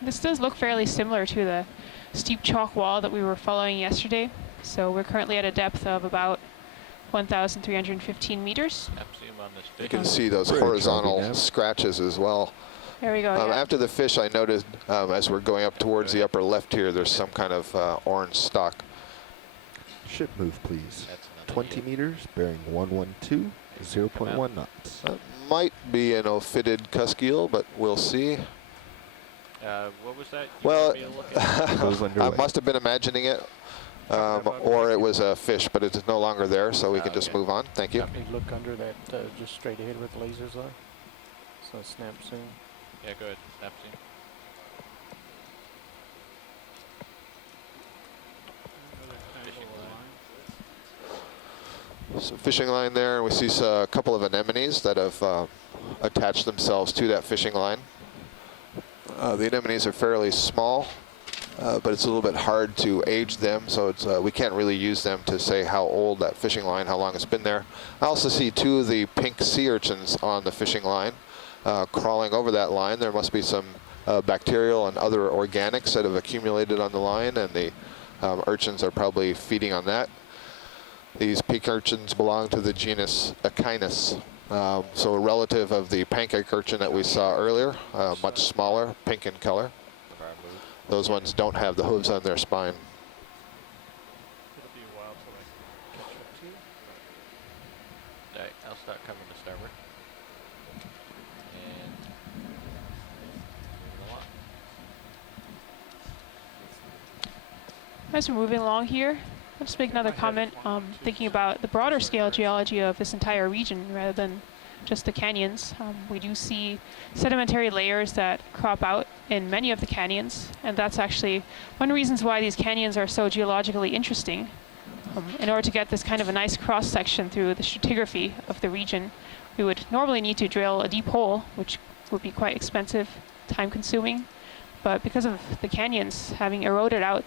This does look fairly similar to the steep chalk wall that we were following yesterday. So we're currently at a depth of about 1,315 meters. You can see those horizontal scratches as well. There we go. Yeah. After the fish, I noticed as we're going up towards the upper left here, there's some kind of orange stalk. Ship move, please. 20 meters, bearing 112, 0.1 knots. Might be an ophidiid cusk eel, but we'll see. What was that? Well, I must have been imagining it, or it was a fish, but it's no longer there, so we can just move on. Thank you. Hey, look under that, just straight ahead with lasers on. So snap soon. Yeah, go ahead. Snap soon. So fishing line there, and we see a couple of anemones that have attached themselves to that fishing line. The anemones are fairly small, but it's a little bit hard to age them, so it's, we can't really use them to say how old that fishing line, how long it's been there. I also see two of the pink sea urchins on the fishing line, crawling over that line. There must be some bacterial and other organics that have accumulated on the line, and the Urchins are probably feeding on that. These peak urchins belong to the genus Echinus. So a relative of the pancake urchin that we saw earlier, much smaller, pink in color. Those ones don't have the hooves on their spine. It'll be a while till I catch up to you. Alright, I'll start coming to starboard. And moving along. As we're moving along here, I'll just make another comment, thinking about the broader scale geology of this entire region rather than just the canyons. We do see sedimentary layers that crop out in many of the canyons, and that's actually one of the reasons why these canyons are so geologically interesting. In order to get this kind of a nice cross-section through the stratigraphy of the region, we would normally need to drill a deep hole, which would be quite expensive, time-consuming, but because of the canyons having eroded out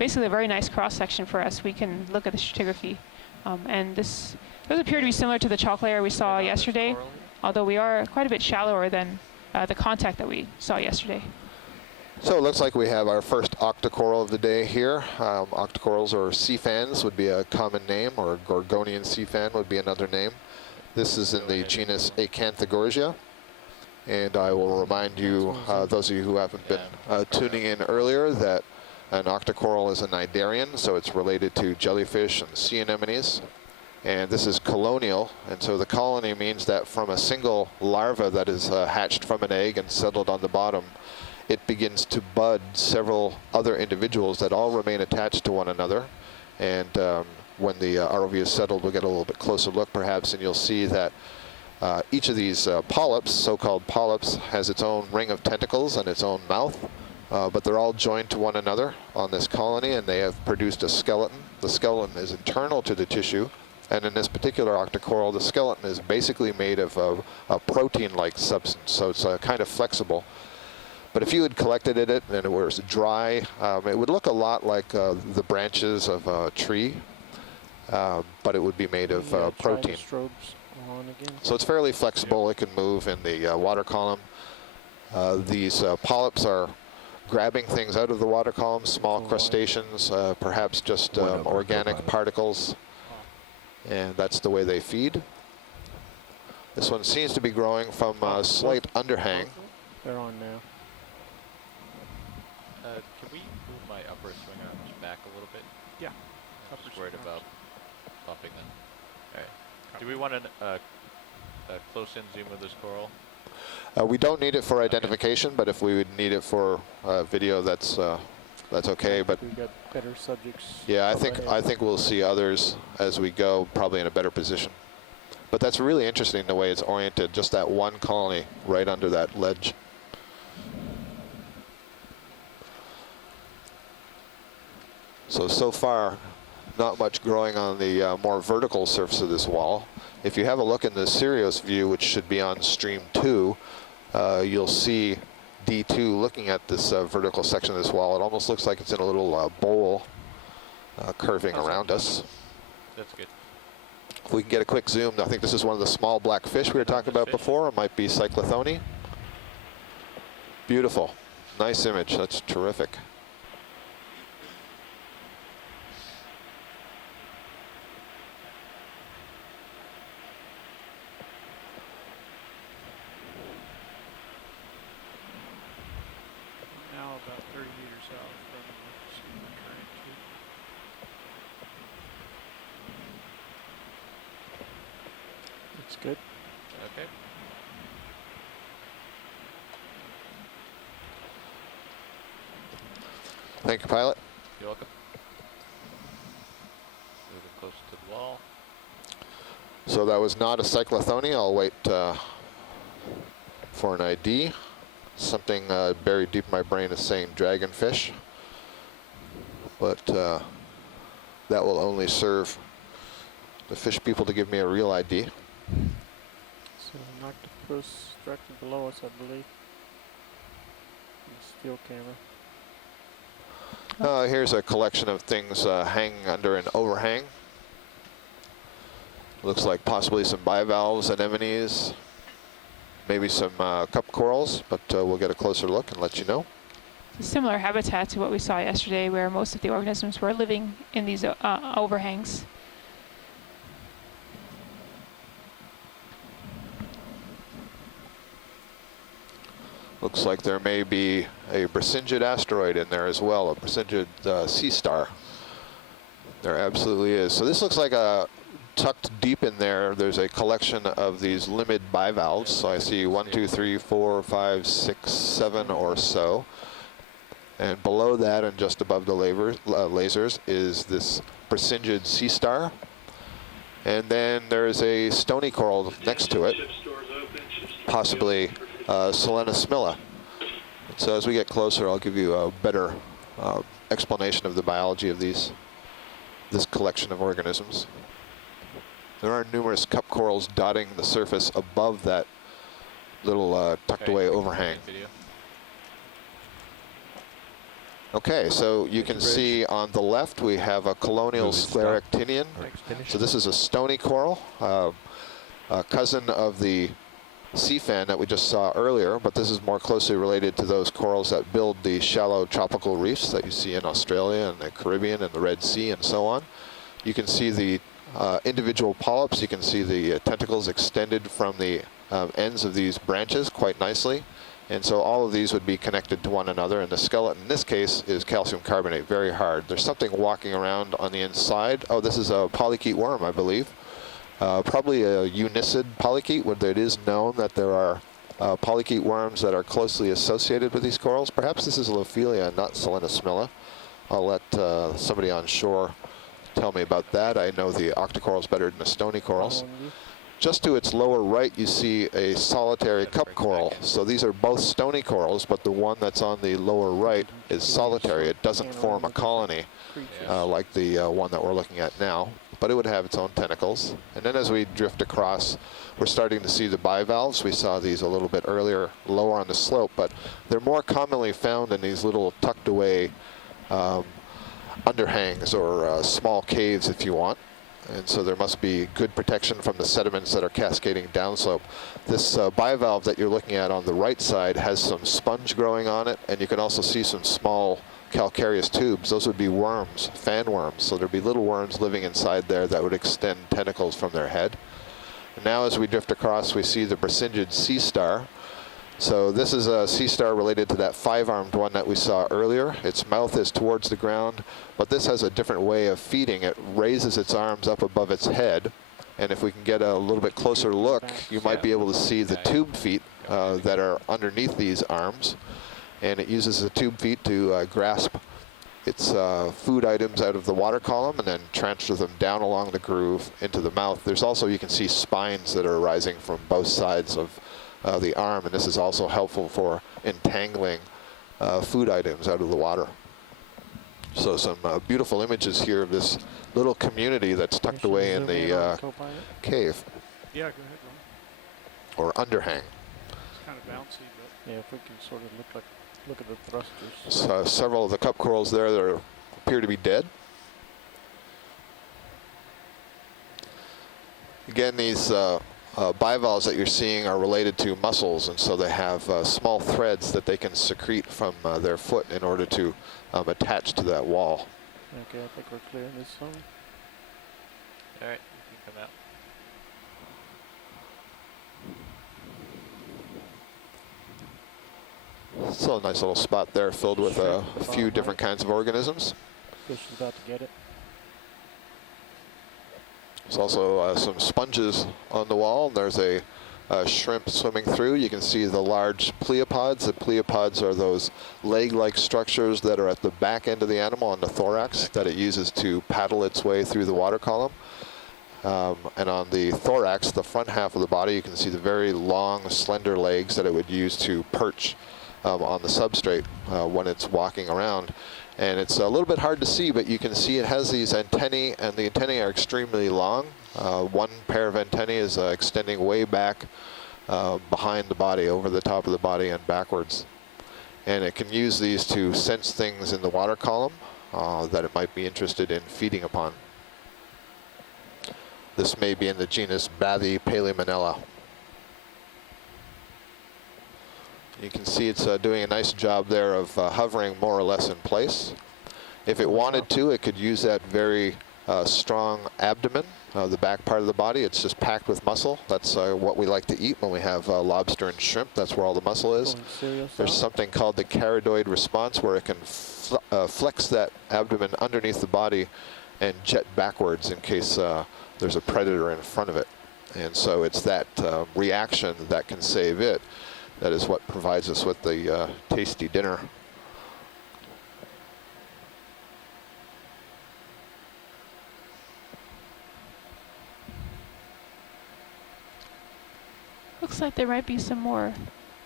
basically a very nice cross-section for us, we can look at the stratigraphy. And those appear to be similar to the chalk layer we saw yesterday, although we are quite a bit shallower than the contact that we saw yesterday. So it looks like we have our first octocoral of the day here. Octocorals, or sea fans, would be a common name, or Gorgonian sea fan would be another name. This is in the genus Acanthogorgia. And I will remind you, those of you who haven't been tuning in earlier, that an octocoral is a cnidarian, so it's related to jellyfish and sea anemones. And this is colonial, and so the colony means that from a single larva that is hatched from an egg and settled on the bottom, it begins to bud several other individuals that all remain attached to one another. And when the ROV is settled, we'll get a little bit closer look perhaps, and you'll see that each of these polyps, so-called polyps, has its own ring of tentacles and its own mouth. But they're all joined to one another on this colony, and they have produced a skeleton. The skeleton is internal to the tissue, and in this particular octocoral, the skeleton is basically made of a protein-like substance, so it's kind of flexible. But if you had collected it and it was dry, it would look a lot like the branches of a tree, but it would be made of protein. So it's fairly flexible. It can move in the water column. These polyps are grabbing things out of the water column, small crustaceans, perhaps just organic particles, and that's the way they feed. This one seems to be growing from a slight underhang. They're on now. Can we move my upper swing arms back a little bit? Yeah. I'm just worried about bumping them. All right. Do we want a close-in zoom of this coral? We don't need it for identification, but if we would need it for video, that's okay. But we got better subjects. Yeah, I think we'll see others as we go, probably in a better position. But that's really interesting the way it's oriented, just that one colony right under that ledge. So far, not much growing on the more vertical surface of this wall. If you have a look in the Sirius view, which should be on stream 2, you'll see D2 looking at this vertical section of this wall. It almost looks like it's in a little bowl curving around us. That's good. If we can get a quick zoom, I think this is one of the small black fish we were talking about before. It might be Cyclothone. Beautiful. Nice image. That's terrific. Now about 30 meters out from the current too. That's good. Okay. Thank you, pilot. You're welcome. Moving close to the wall. So that was not a Cyclothone. I'll wait for an ID. Something buried deep in my brain is saying dragonfish, but that will only serve the fish people to give me a real ID. So an octopus directly below us, I believe. Steel camera. Here's a collection of things hanging under an overhang. Looks like possibly some bivalves, anemones, maybe some cup corals, but we'll get a closer look and let you know. a similar habitat to what we saw yesterday, where most of the organisms were living in these overhangs. Looks like there may be a Brazingid asteroid in there as well, a Brazingid Sea Star. There absolutely is. So this looks like tucked deep in there, there's a collection of these limid bivalves. So I see 1, 2, 3, 4, 5, 6, 7 or so. And below that and just above the lasers is this Brazingid Sea Star. And then there's a stony coral next to it, possibly Selenosmilla. So as we get closer, I'll give you a better explanation of the biology of this collection of organisms. There are numerous cup corals dotting the surface above that little tucked away overhang. Okay, so you can see on the left we have a colonial scleractinian. So this is a stony coral, a cousin of the sea fan that we just saw earlier, but this is more closely related to those corals that build the shallow tropical reefs that you see in Australia and the Caribbean and the Red Sea and so on. You can see the individual polyps. You can see the tentacles extended from the ends of these branches quite nicely. And so all of these would be connected to one another, and the skeleton in this case is calcium carbonate, very hard. There's something walking around on the inside. Oh, this is a polychaete worm, I believe. Probably a unicid polychaete, where it is known that there are polychaete worms that are closely associated with these corals. Perhaps this is Lophelia, not Selenosmilla. I'll let somebody on shore tell me about that. I know the octocorals better than the stony corals. Just to its lower right, you see a solitary cup coral. So these are both stony corals, but the one that's on the lower right is solitary. It doesn't form a colony like the one that we're looking at now, but it would have its own tentacles. And then as we drift across, we're starting to see the bivalves. We saw these a little bit earlier, lower on the slope, but they're more commonly found in these little tucked away underhangs or small caves, if you want. And so there must be good protection from the sediments that are cascading downslope. This bivalve that you're looking at on the right side has some sponge growing on it, and you can also see some small calcareous tubes. Those would be worms, fan worms. So there'd be little worms living inside there that would extend tentacles from their head. And now as we drift across, we see the Brazingid Sea Star. So this is a sea star related to that 5-armed one that we saw earlier. Its mouth is towards the ground, but this has a different way of feeding. It raises its arms up above its head, and if we can get a little bit closer look, you might be able to see the tube feet that are underneath these arms. And it uses the tube feet to grasp its food items out of the water column and then transfer them down along the groove into the mouth. There's also, you can see spines that are arising from both sides of the arm, and this is also helpful for entangling food items out of the water. So some beautiful images here of this little community that's tucked away in the cave. Yeah, go ahead, Ron. Or underhang. It's kind of bouncy, but Yeah, if we can sort of look at the thrusters. So, several of the cup corals there that appear to be dead. Again, these bivalves that you're seeing are related to mussels, and so they have small threads that they can secrete from their foot in order to attach to that wall. Okay, I think we're clear in this zone. All right, you can come out. So a nice little spot there filled with a few different kinds of organisms. Fish is about to get it. There's also some sponges on the wall. There's a shrimp swimming through. You can see the large pleopods. The pleopods are those leg-like structures that are at the back end of the animal on the thorax that it uses to paddle its way through the water column. And on the thorax, the front half of the body, you can see the very long, slender legs that it would use to perch on the substrate when it's walking around. And it's a little bit hard to see, but you can see it has these antennae, and the antennae are extremely long. One pair of antennae is extending way back behind the body, over the top of the body and backwards. And it can use these to sense things in the water column that it might be interested in feeding upon. This may be in the genus Bathypalaemonella. You can see it's doing a nice job there of hovering more or less in place. If it wanted to, it could use that very strong abdomen, the back part of the body. It's just packed with muscle. That's what we like to eat when we have lobster and shrimp. That's where all the muscle is. There's something called the charadoid response, where it can flex that abdomen underneath the body and jet backwards in case there's a predator in front of it. And so it's that reaction that can save it. That is what provides us with the tasty dinner. Looks like there might be some more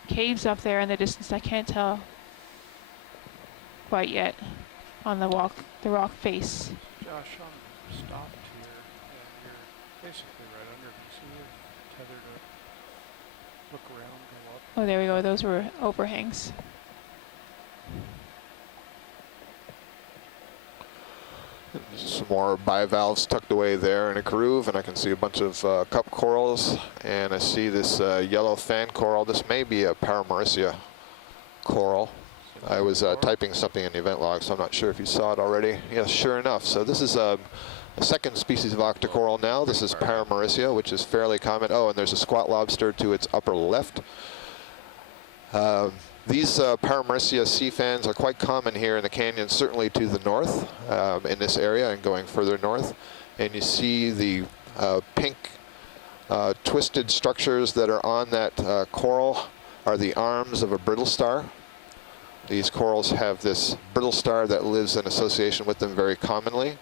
caves up there in the distance. I can't tell quite yet on the rock face. Josh, I'm stopped here, and you're basically right under me, so you're tethered up. Look around, go up. Oh, there we go. Those were overhangs. Some more bivalves tucked away there in a groove, and I can see a bunch of cup corals, and I see this yellow fan coral. This may be a Paramaricia coral. I was typing something in the event log, so I'm not sure if you saw it already. Yes, sure enough. So this is a second species of octocoral now. This is Paramaricia, which is fairly common. Oh, and there's a squat lobster to its upper left. These Paramaricia sea fans are quite common here in the canyon, certainly to the north in this area and going further north. And you see the pink twisted structures that are on that coral are the arms of a brittle star. These corals have this brittle star that lives in association with them very commonly.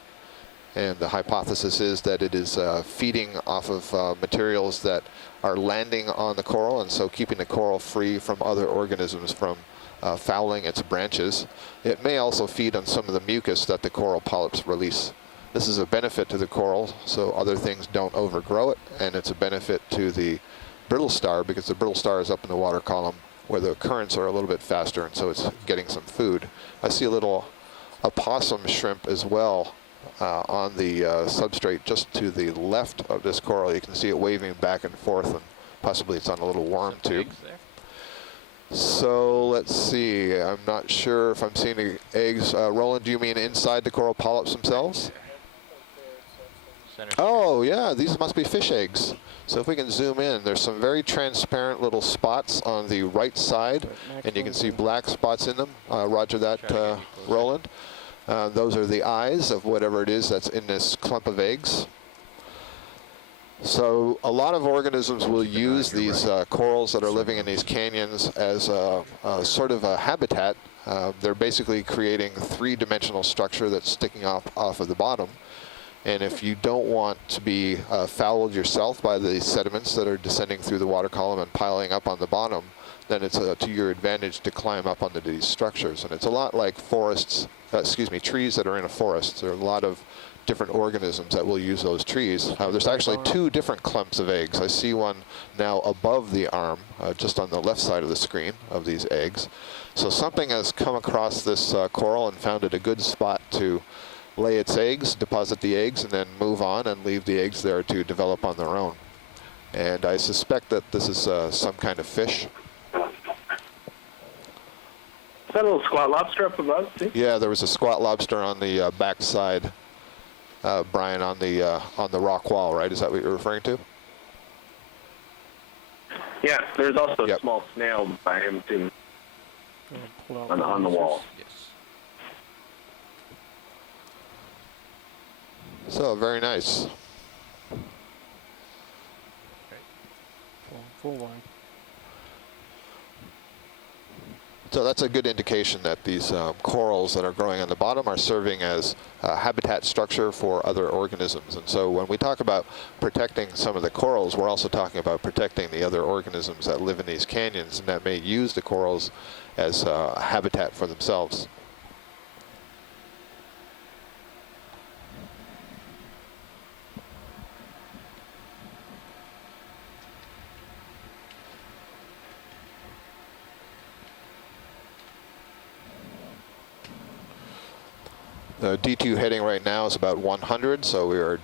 And the hypothesis is that it is feeding off of materials that are landing on the coral, and so keeping the coral free from other organisms from fouling its branches. It may also feed on some of the mucus that the coral polyps release. This is a benefit to the coral, so other things don't overgrow it, and it's a benefit to the brittle star because the brittle star is up in the water column where the currents are a little bit faster, and so it's getting some food. I see a little opossum shrimp as well on the substrate just to the left of this coral. You can see it waving back and forth, and possibly it's on a little worm tube. So let's see, I'm not sure if I'm seeing the eggs. Roland, do you mean inside the coral polyps themselves? Oh yeah, these must be fish eggs. So if we can zoom in, there's some very transparent little spots on the right side, and you can see black spots in them. Roger that, Roland. Those are the eyes of whatever it is that's in this clump of eggs. So a lot of organisms will use these corals that are living in these canyons as a sort of a habitat. They're basically creating a three-dimensional structure that's sticking off of the bottom. And if you don't want to be fouled yourself by the sediments that are descending through the water column and piling up on the bottom, then it's to your advantage to climb up onto these structures. And it's a lot like forests, trees that are in a forest. There are a lot of different organisms that will use those trees. There's actually two different clumps of eggs. I see one now above the arm, just on the left side of the screen of these eggs. So something has come across this coral and found it a good spot to lay its eggs, deposit the eggs, and then move on and leave the eggs there to develop on their own. And I suspect that this is some kind of fish. Is that a little squat lobster up above, too? Yeah, there was a squat lobster on the back side, Brian, on the rock wall, right? Is that what you're referring to? Yeah, there's also a small snail by him, too, on the wall. Yes. So, very nice. Full line. So that's a good indication that these corals that are growing on the bottom are serving as habitat structure for other organisms. And so when we talk about protecting some of the corals, we're also talking about protecting the other organisms that live in these canyons and that may use the corals as a habitat for themselves. The D2 heading right now is about 100, so we are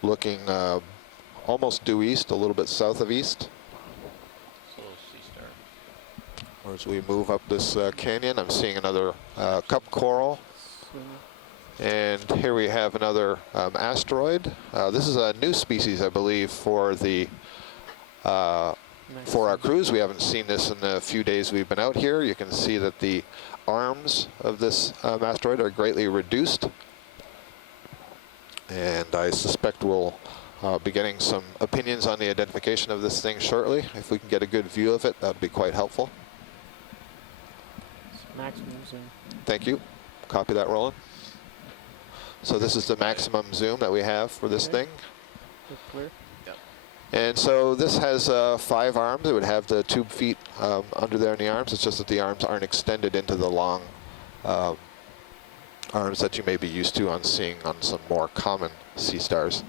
looking almost due east, a little bit south of east. Sea Star. As we move up this canyon, I'm seeing another cup coral. And here we have another asteroid. This is a new species, I believe, for our cruise. We haven't seen this in the few days we've been out here. You can see that the arms of this asteroid are greatly reduced. And I suspect we'll be getting some opinions on the identification of this thing shortly. If we can get a good view of it, that would be quite helpful. Maximum zoom. Thank you. Copy that, Roland. So this is the maximum zoom that we have for this thing. Look clear. Yep. And so this has 5 arms. It would have the tube feet under there in the arms. It's just that the arms aren't extended into the long arms that you may be used to on seeing on some more common sea stars.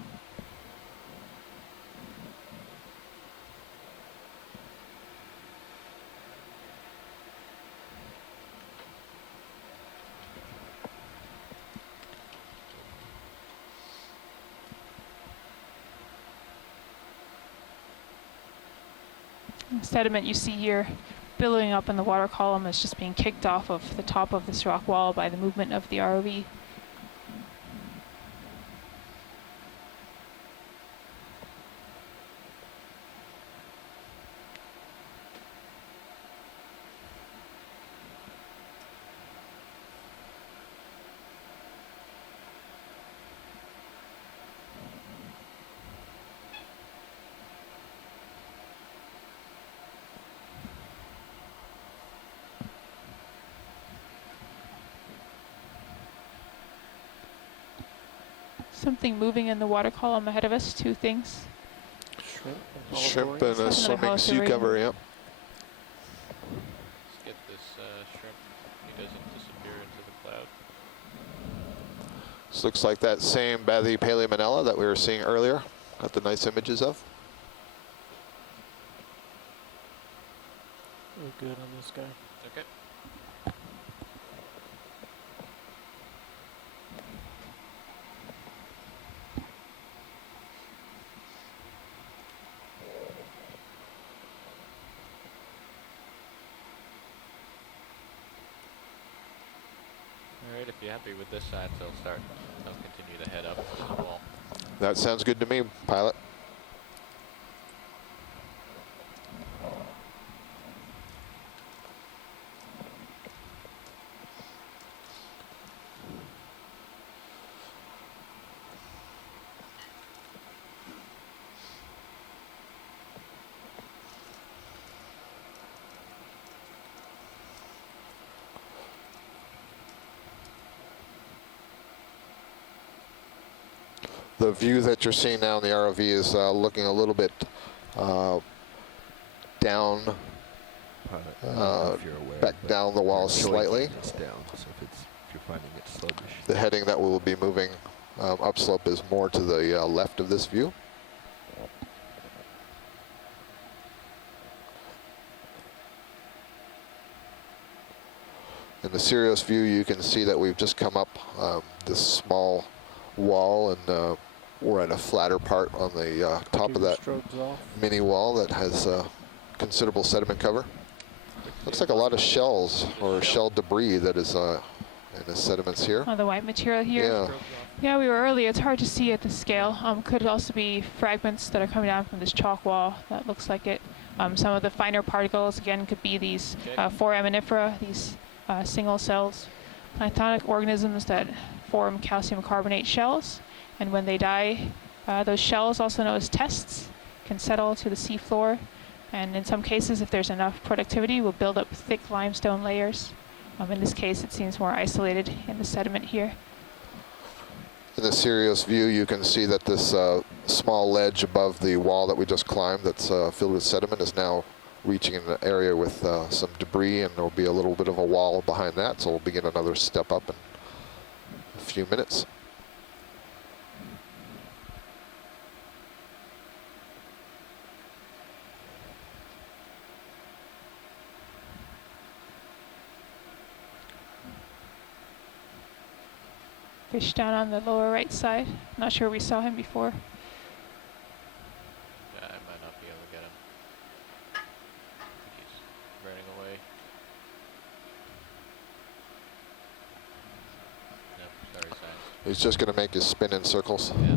The sediment you see here billowing up in the water column is just being kicked off of the top of this rock wall by the movement of the ROV. Something moving in the water column ahead of us, 2 things. Shrimp and a swimming sea cover, yep. Let's get this shrimp. He doesn't disappear into the cloud. This looks like that same Bathy paleomanella that we were seeing earlier. Got the nice images of. We're good on this guy. Okay. Alright, if you're happy with this side, they'll continue to head up the wall. That sounds good to me, pilot. The view that you're seeing now in the ROV is looking a little bit down, back down the wall slightly. It's down, so if you're finding it sluggish. The heading that will be moving upslope is more to the left of this view. In the Sirius view, you can see that we've just come up this small wall, and we're at a flatter part on the top of that mini wall that has considerable sediment cover. Looks like a lot of shells or shell debris that is in the sediments here. Oh, the white material here? Yeah. Yeah, we were early. It's hard to see at the scale. Could also be fragments that are coming down from this chalk wall. That looks like it. Some of the finer particles, again, could be these foraminifera, these single cells, planktonic organisms that form calcium carbonate shells. And when they die, those shells, also known as tests, can settle to the sea floor. And in some cases, if there's enough productivity, will build up thick limestone layers. In this case, it seems more isolated in the sediment here. In the Sirius view, you can see that this small ledge above the wall that we just climbed that's filled with sediment is now reaching an area with some debris, and there'll be a little bit of a wall behind that, so we'll begin another step up in a few minutes. Fish down on the lower right side. Not sure we saw him before. Yeah, I might not be able to get him. He's running away. He's just going to make you spin in circles. Yeah.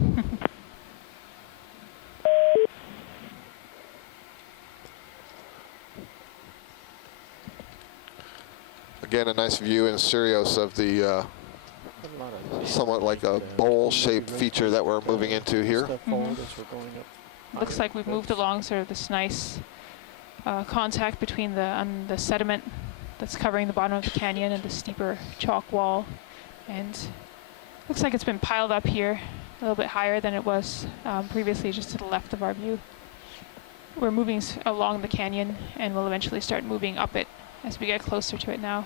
Again, a nice view in Sirius of the somewhat like a bowl-shaped feature that we're moving into here. Looks like we've moved along sort of this nice contact between the sediment that's covering the bottom of the canyon and the steeper chalk wall. And looks like it's been piled up here a little bit higher than it was previously, just to the left of our view. We're moving along the canyon, and we'll eventually start moving up it as we get closer to it now.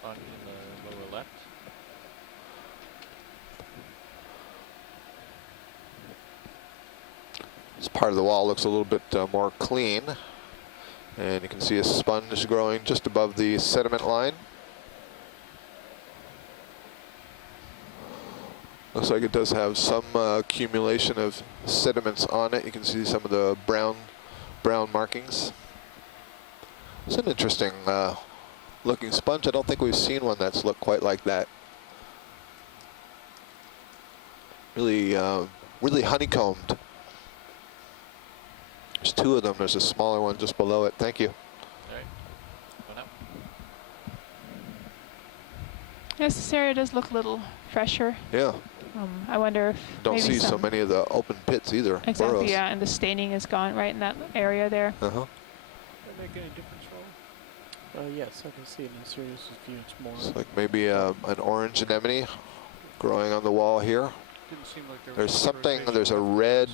Spot in the lower left. This part of the wall looks a little bit more clean. And you can see a sponge growing just above the sediment line. Looks like it does have some accumulation of sediments on it. You can see some of the brown markings. It's an interesting looking sponge. I don't think we've seen one that's looked quite like that. Really, really honeycombed. There's two of them. There's a smaller one just below it. Thank you. All right. Going up. Yes, this area does look a little fresher. Yeah. I wonder if Don't maybe see so many of the open pits either. Exactly, burrows. yeah, and the staining is gone right in that area there. Uh-huh. Does that make any difference at all? Yes, I can see it in Sirius' view. It's more. It's like maybe an orange anemone growing on the wall here. Didn't seem like there was There's much something, rotation. there's a red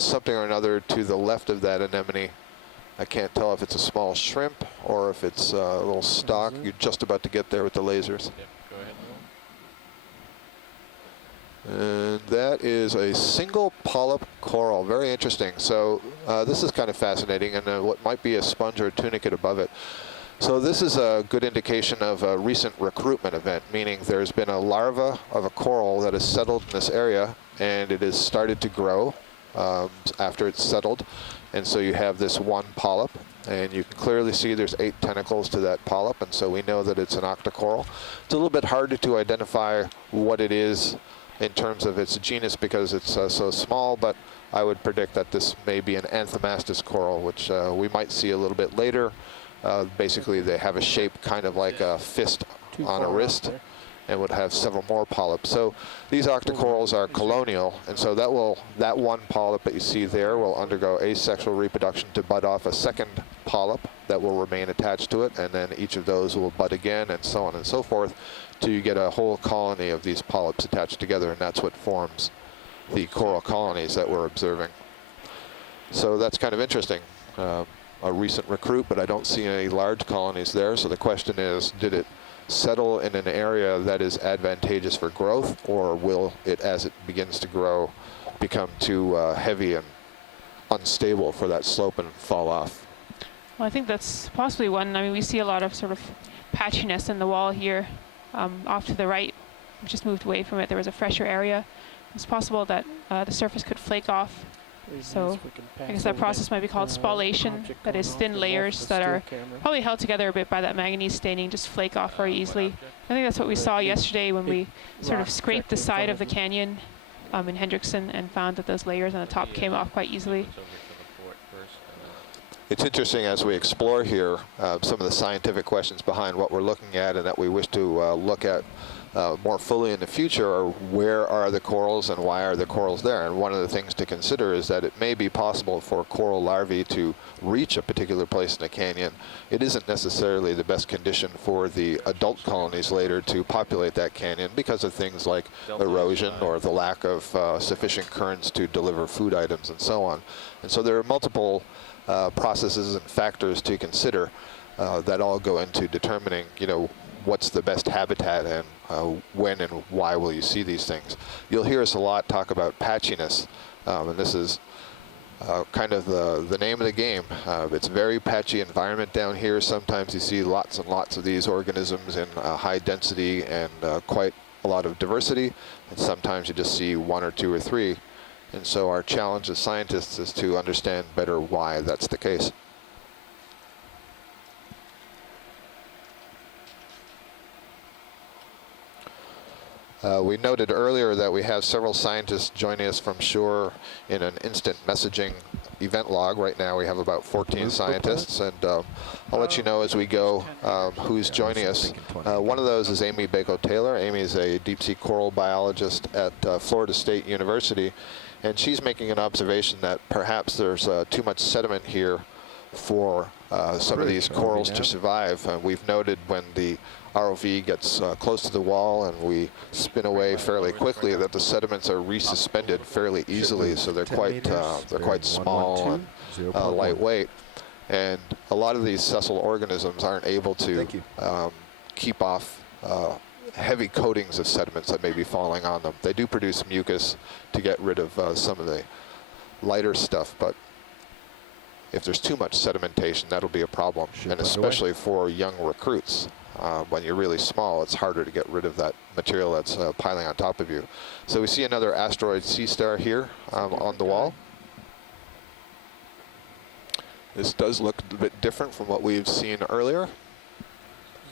something or another to the left of that anemone. I can't tell if it's a small shrimp or if it's a little stock. You're just about to get there with the lasers. Yep, go ahead. And that is a single polyp coral. Very interesting. So this is kind of fascinating, and what might be a sponge or a tunicate above it. So this is a good indication of a recent recruitment event, meaning there's been a larva of a coral that has settled in this area, and it has started to grow after it's settled. And so you have this one polyp, and you can clearly see there's 8 tentacles to that polyp, and so we know that it's an octocoral. It's a little bit harder to identify what it is in terms of its genus because it's so small, but I would predict that this may be an Anthomastus coral, which we might see a little bit later. Basically, they have a shape kind of like a fist on a wrist and would have several more polyps. So these octocorals are colonial, and so that one polyp that you see there will undergo asexual reproduction to bud off a second polyp that will remain attached to it, and then each of those will bud again, and so on and so forth, till you get a whole colony of these polyps attached together, and that's what forms the coral colonies that we're observing. So that's kind of interesting. A recent recruit, but I don't see any large colonies there. So the question is, did it settle in an area that is advantageous for growth, or will it, as it begins to grow, become too heavy and unstable for that slope and fall off? Well, I think that's possibly one. I mean, we see a lot of sort of patchiness in the wall here. Off to the right, we just moved away from it. There was a fresher area. It's possible that the surface could flake off. So I guess that process might be called spallation. That is, thin layers that are probably held together a bit by that manganese staining just flake off very easily. I think that's what we saw yesterday when we sort of scraped the side of the canyon in Hendrickson and found that those layers on the top came off quite easily. It's interesting as we explore here some of the scientific questions behind what we're looking at and that we wish to look at more fully in the future are where are the corals and why are the corals there? And one of the things to consider is that it may be possible for coral larvae to reach a particular place in the canyon. It isn't necessarily the best condition for the adult colonies later to populate that canyon because of things like erosion or the lack of sufficient currents to deliver food items and so on. And so there are multiple processes and factors to consider that all go into determining, what's the best habitat and when and why will you see these things. You'll hear us a lot talk about patchiness, and this is kind of the name of the game. It's a very patchy environment down here. Sometimes you see lots and lots of these organisms in high density and quite a lot of diversity, and sometimes you just see 1 or 2 or 3. And so our challenge as scientists is to understand better why that's the case. We noted earlier that we have several scientists joining us from shore in an instant messaging event log. Right now we have about 14 scientists, and I'll let you know as we go who's joining us. One of those is Amy Bako-Taylor. Amy is a deep sea coral biologist at Florida State University, and she's making an observation that perhaps there's too much sediment here for some of these corals to survive. We've noted when the ROV gets close to the wall and we spin away fairly quickly that the sediments are resuspended fairly easily, so they're quite small and lightweight. And a lot of these sessile organisms aren't able to keep off heavy coatings of sediments that may be falling on them. They do produce mucus to get rid of some of the lighter stuff, but if there's too much sedimentation, that'll be a problem, and especially for young recruits. When you're really small, it's harder to get rid of that material that's piling on top of you. So we see another asteroid sea star here on the wall. This does look a bit different from what we've seen earlier.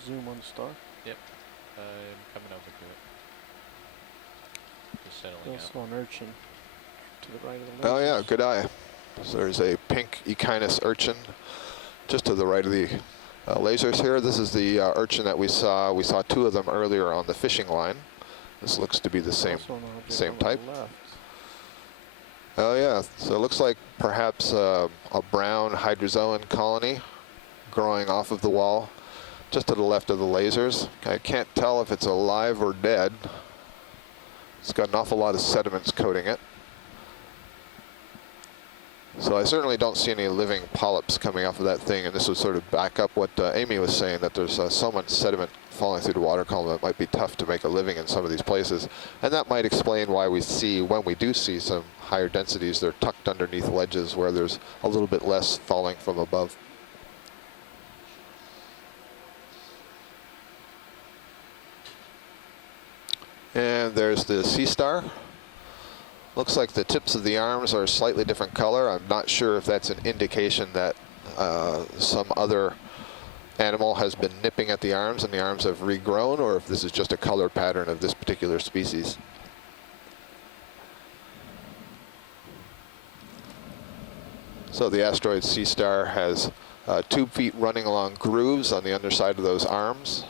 Zoom on the star. Yep, I'm coming over to it. Just settling out. Also an urchin to the right of the lasers. Oh yeah, good eye. So there's a pink Echinoderm urchin just to the right of the lasers here. This is the urchin that we saw. We saw two of them earlier on the fishing line. This looks to be the same type. Oh yeah, so it looks like perhaps a brown hydrozoan colony growing off of the wall just to the left of the lasers. I can't tell if it's alive or dead. It's got an awful lot of sediments coating it. So I certainly don't see any living polyps coming off of that thing, and this would sort of back up what Amy was saying, that there's so much sediment falling through the water column that it might be tough to make a living in some of these places. And that might explain why we see, when we do see some higher densities, they're tucked underneath ledges where there's a little bit less falling from above. And there's the sea star. Looks like the tips of the arms are a slightly different color. I'm not sure if that's an indication that some other animal has been nipping at the arms and the arms have regrown, or if this is just a color pattern of this particular species. So the asteroid sea star has tube feet running along grooves on the underside of those arms,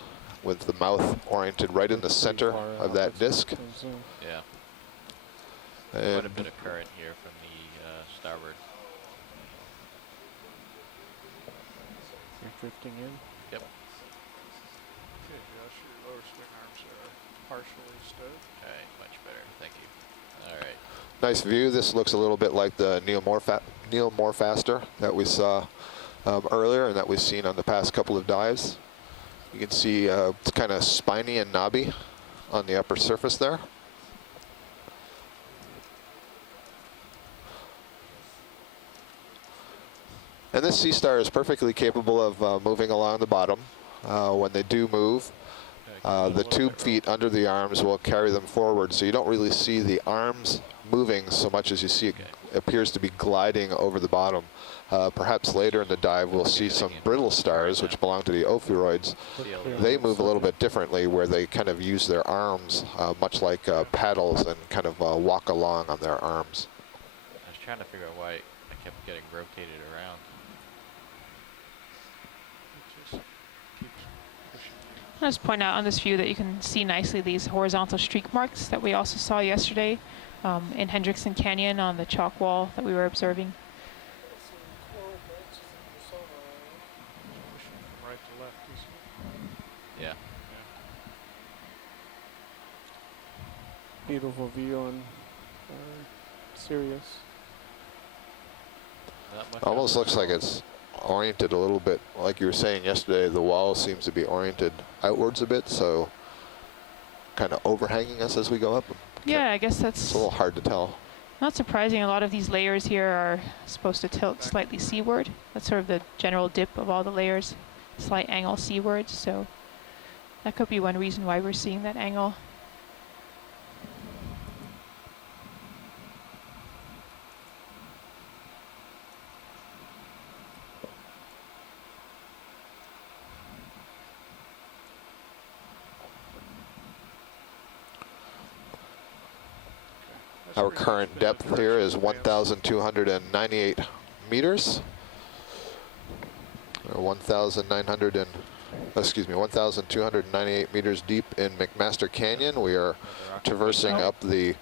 with the mouth oriented right in the center of that disc. Yeah. And quite a bit of current here from the starboard. You're drifting in. Yep. Okay, Josh, your lower swing arms are partially stowed. All right, much better. Thank you. All right. nice view. This looks a little bit like the Neomorphaster that we saw earlier and that we've seen on the past couple of dives. You can see it's kind of spiny and knobby on the upper surface there. And this sea star is perfectly capable of moving along the bottom. When they do move, the tube feet under the arms will carry them forward, so you don't really see the arms moving so much as you see it appears to be gliding over the bottom. Perhaps later in the dive we'll see some brittle stars, which belong to the ophiuroids. They move a little bit differently, where they kind of use their arms much like paddles and kind of walk along on their arms. I was trying to figure out why I kept getting rotated around. I'll just point out on this view that you can see nicely these horizontal streak marks that we also saw yesterday in Hendrickson Canyon on the chalk wall that we were observing. From right to left, Yeah. Beautiful view on Sirius. Not much Almost else. looks like it's oriented a little bit, like you were saying yesterday, the wall seems to be oriented outwards a bit, so kind of overhanging us as we go up. Yeah, I guess It's that's a little hard to tell. not surprising. A lot of these layers here are supposed to tilt slightly seaward. That's sort of the general dip of all the layers, slight angle seaward, so that could be one reason why we're seeing that angle. Our current depth here is 1,298 meters. 1,298 meters deep in McMaster Canyon. We are traversing up the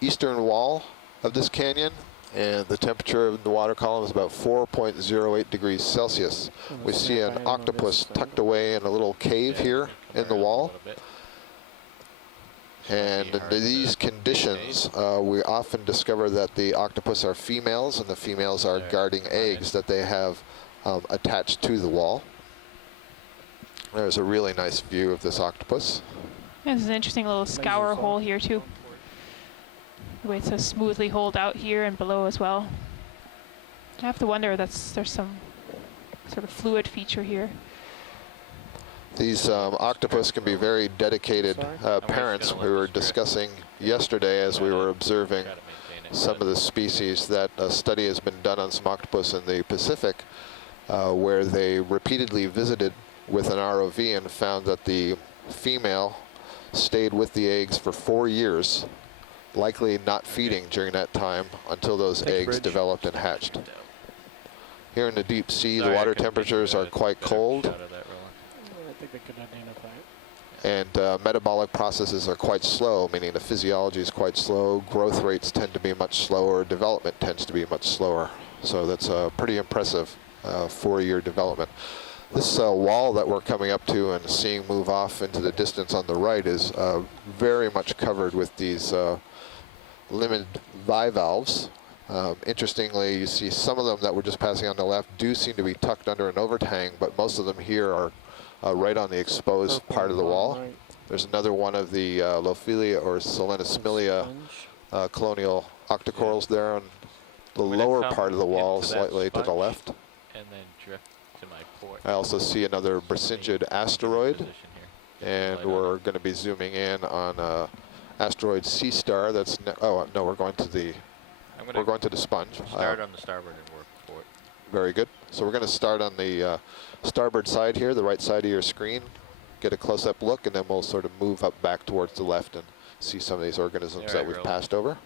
eastern wall of this canyon, and the temperature of the water column is about 4.08 degrees Celsius. We see an octopus tucked away in a little cave here in the wall. And in these conditions, we often discover that the octopus are females, and the females are guarding eggs that they have attached to the wall. There's a really nice view of this octopus. This is an interesting little scour hole here too. The way it's so smoothly holed out here and below as well. I have to wonder if there's some sort of fluid feature here. These octopus can be very dedicated parents. We were discussing yesterday as we were observing some of the species that a study has been done on some octopus in the Pacific, where they repeatedly visited with an ROV and found that the female stayed with the eggs for 4 years, likely not feeding during that time until those eggs developed and hatched. Here in the deep sea, the water temperatures are quite cold. I think they could identify it. And metabolic processes are quite slow, meaning the physiology is quite slow. Growth rates tend to be much slower. Development tends to be much slower. So that's a pretty impressive 4-year development. This wall that we're coming up to and seeing move off into the distance on the right is very much covered with these limited bivalves. Interestingly, you see some of them that we're just passing on the left do seem to be tucked under an overhang, but most of them here are right on the exposed part of the wall. There's another one of the Lophilia or Selenosmilia colonial octocorals there on the lower part of the wall, slightly to the left. And then drift to my port. I also see another Brasingid asteroid, and we're going to be zooming in on asteroid Sea Star. That's oh no, we're going to the sponge. Start on the starboard and work port. Very good. So we're going to start on the starboard side here, the right side of your screen, get a close-up look, and then we'll sort of move up back towards the left and see some of these organisms that we've passed over.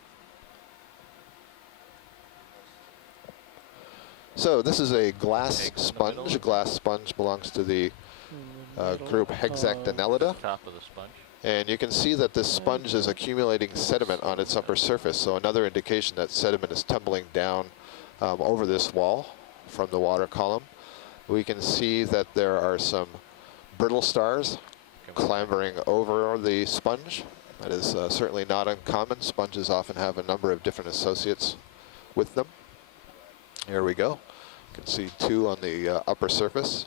So this is a glass sponge. A glass sponge belongs to the group Hexactinellida. Top of the sponge. And you can see that this sponge is accumulating sediment on its upper surface. So another indication that sediment is tumbling down over this wall from the water column. We can see that there are some brittle stars clambering over the sponge. That is certainly not uncommon. Sponges often have a number of different associates with them. Here we go. You can see 2 on the upper surface.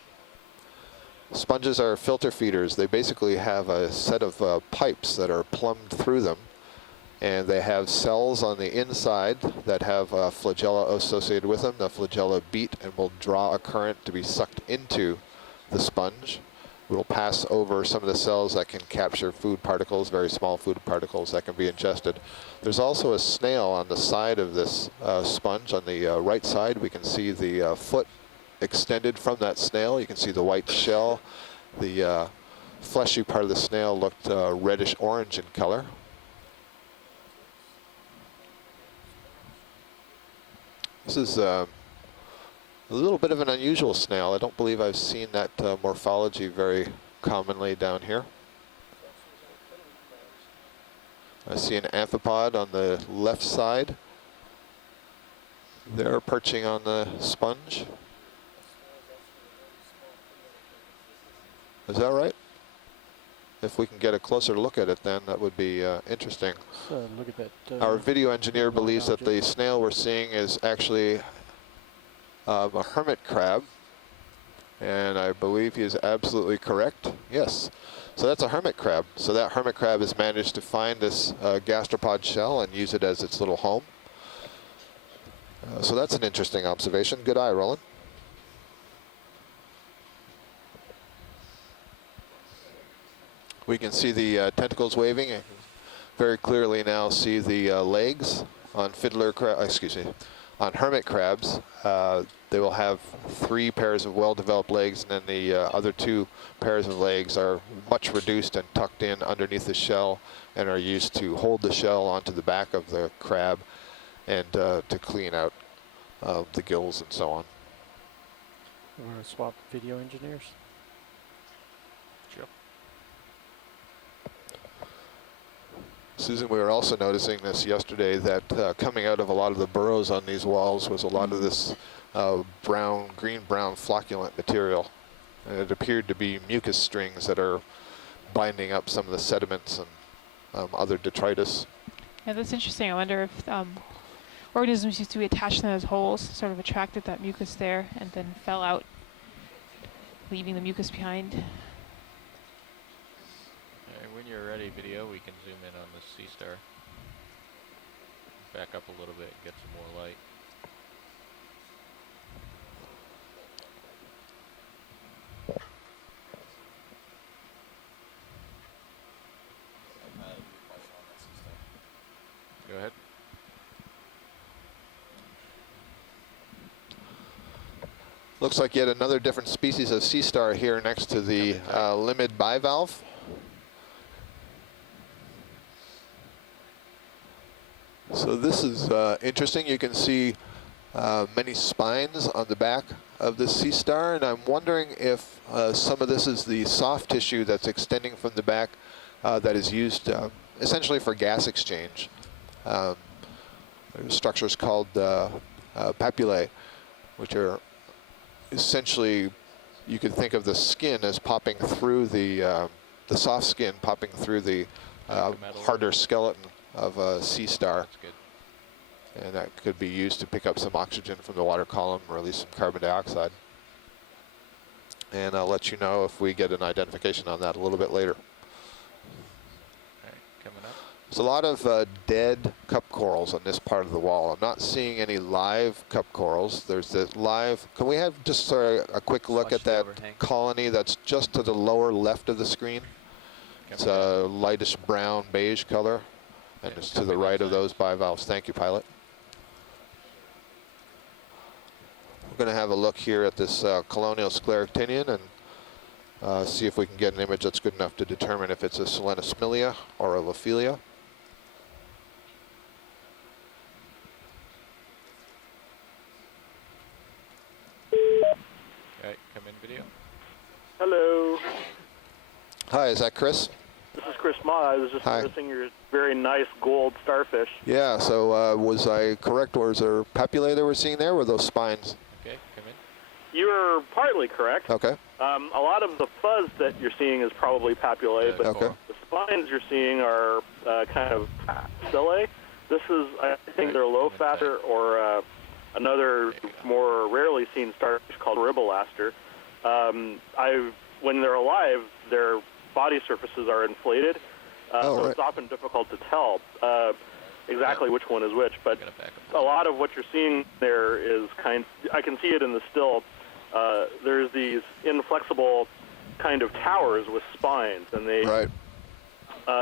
Sponges are filter feeders. They basically have a set of pipes that are plumbed through them, and they have cells on the inside that have flagella associated with them. The flagella beat and will draw a current to be sucked into the sponge. It will pass over some of the cells that can capture food particles, very small food particles that can be ingested. There's also a snail on the side of this sponge. On the right side, we can see the foot extended from that snail. You can see the white shell. The fleshy part of the snail looked reddish-orange in color. This is a little bit of an unusual snail. I don't believe I've seen that morphology very commonly down here. I see an amphipod on the left side. They're perching on the sponge. Is that right? If we can get a closer look at it, then that would be interesting. So look at that. Our video engineer believes that the snail we're seeing is actually a hermit crab, and I believe he is absolutely correct. Yes. So that's a hermit crab. So that hermit crab has managed to find this gastropod shell and use it as its little home. So that's an interesting observation. Good eye, Roland. We can see the tentacles waving. I can very clearly now see the legs on on hermit crabs. they will have 3 pairs of well-developed legs, and then the other 2 pairs of legs are much reduced and tucked in underneath the shell and are used to hold the shell onto the back of the crab and to clean out the gills and so on. We're going to swap video engineers. Sure. Susan, we were also noticing this yesterday, that coming out of a lot of the burrows on these walls was a lot of this green-brown flocculent material. And it appeared to be mucus strings that are binding up some of the sediments and other detritus. Yeah, that's interesting. I wonder if organisms used to be attached to those holes, sort of attracted that mucus there, and then fell out, leaving the mucus behind. When you're ready, video, we can zoom in on the Sea Star. Back up a little bit, get some more light. Go ahead. Looks like yet another different species of sea star here next to the limid bivalve. So this is interesting. You can see many spines on the back of the sea star, and I'm wondering if some of this is the soft tissue that's extending from the back that is used essentially for gas exchange. There's structures called papillae, which are essentially, you could think of the skin as popping through the soft skin popping through the harder skeleton of a sea star. That's good. And that could be used to pick up some oxygen from the water column, release some carbon dioxide. And I'll let you know if we get an identification on that a little bit later. Coming up. There's a lot of dead cup corals on this part of the wall. I'm not seeing any live cup corals. There's the live. Can we have just a quick look at that colony that's just to the lower left of the screen? It's a lightish brown beige color, and it's to the right of those bivalves. Thank you, pilot. We're going to have a look here at this colonial scleractinian and see if we can get an image that's good enough to determine if it's a Selenosmilia or a Lophelia. Alright, come in video. Hello. Hi, is that Chris? This is Chris Ma. I was just noticing your very nice gold starfish. Yeah, so was I correct, or is there papillae that we're seeing there, or were those spines? Okay, come in. You are partly correct. Okay. A lot of the fuzz that you're seeing is probably papillae, but okay. the spines you're seeing are kind of papillae. This is, I think, they're low fatter or another more rarely seen starfish called Ribolaster. When they're alive, their body surfaces are inflated, so it's often difficult to tell exactly which one is which. But a lot of what you're seeing there is I can see it in the still. There's these inflexible kind of towers with spines, and they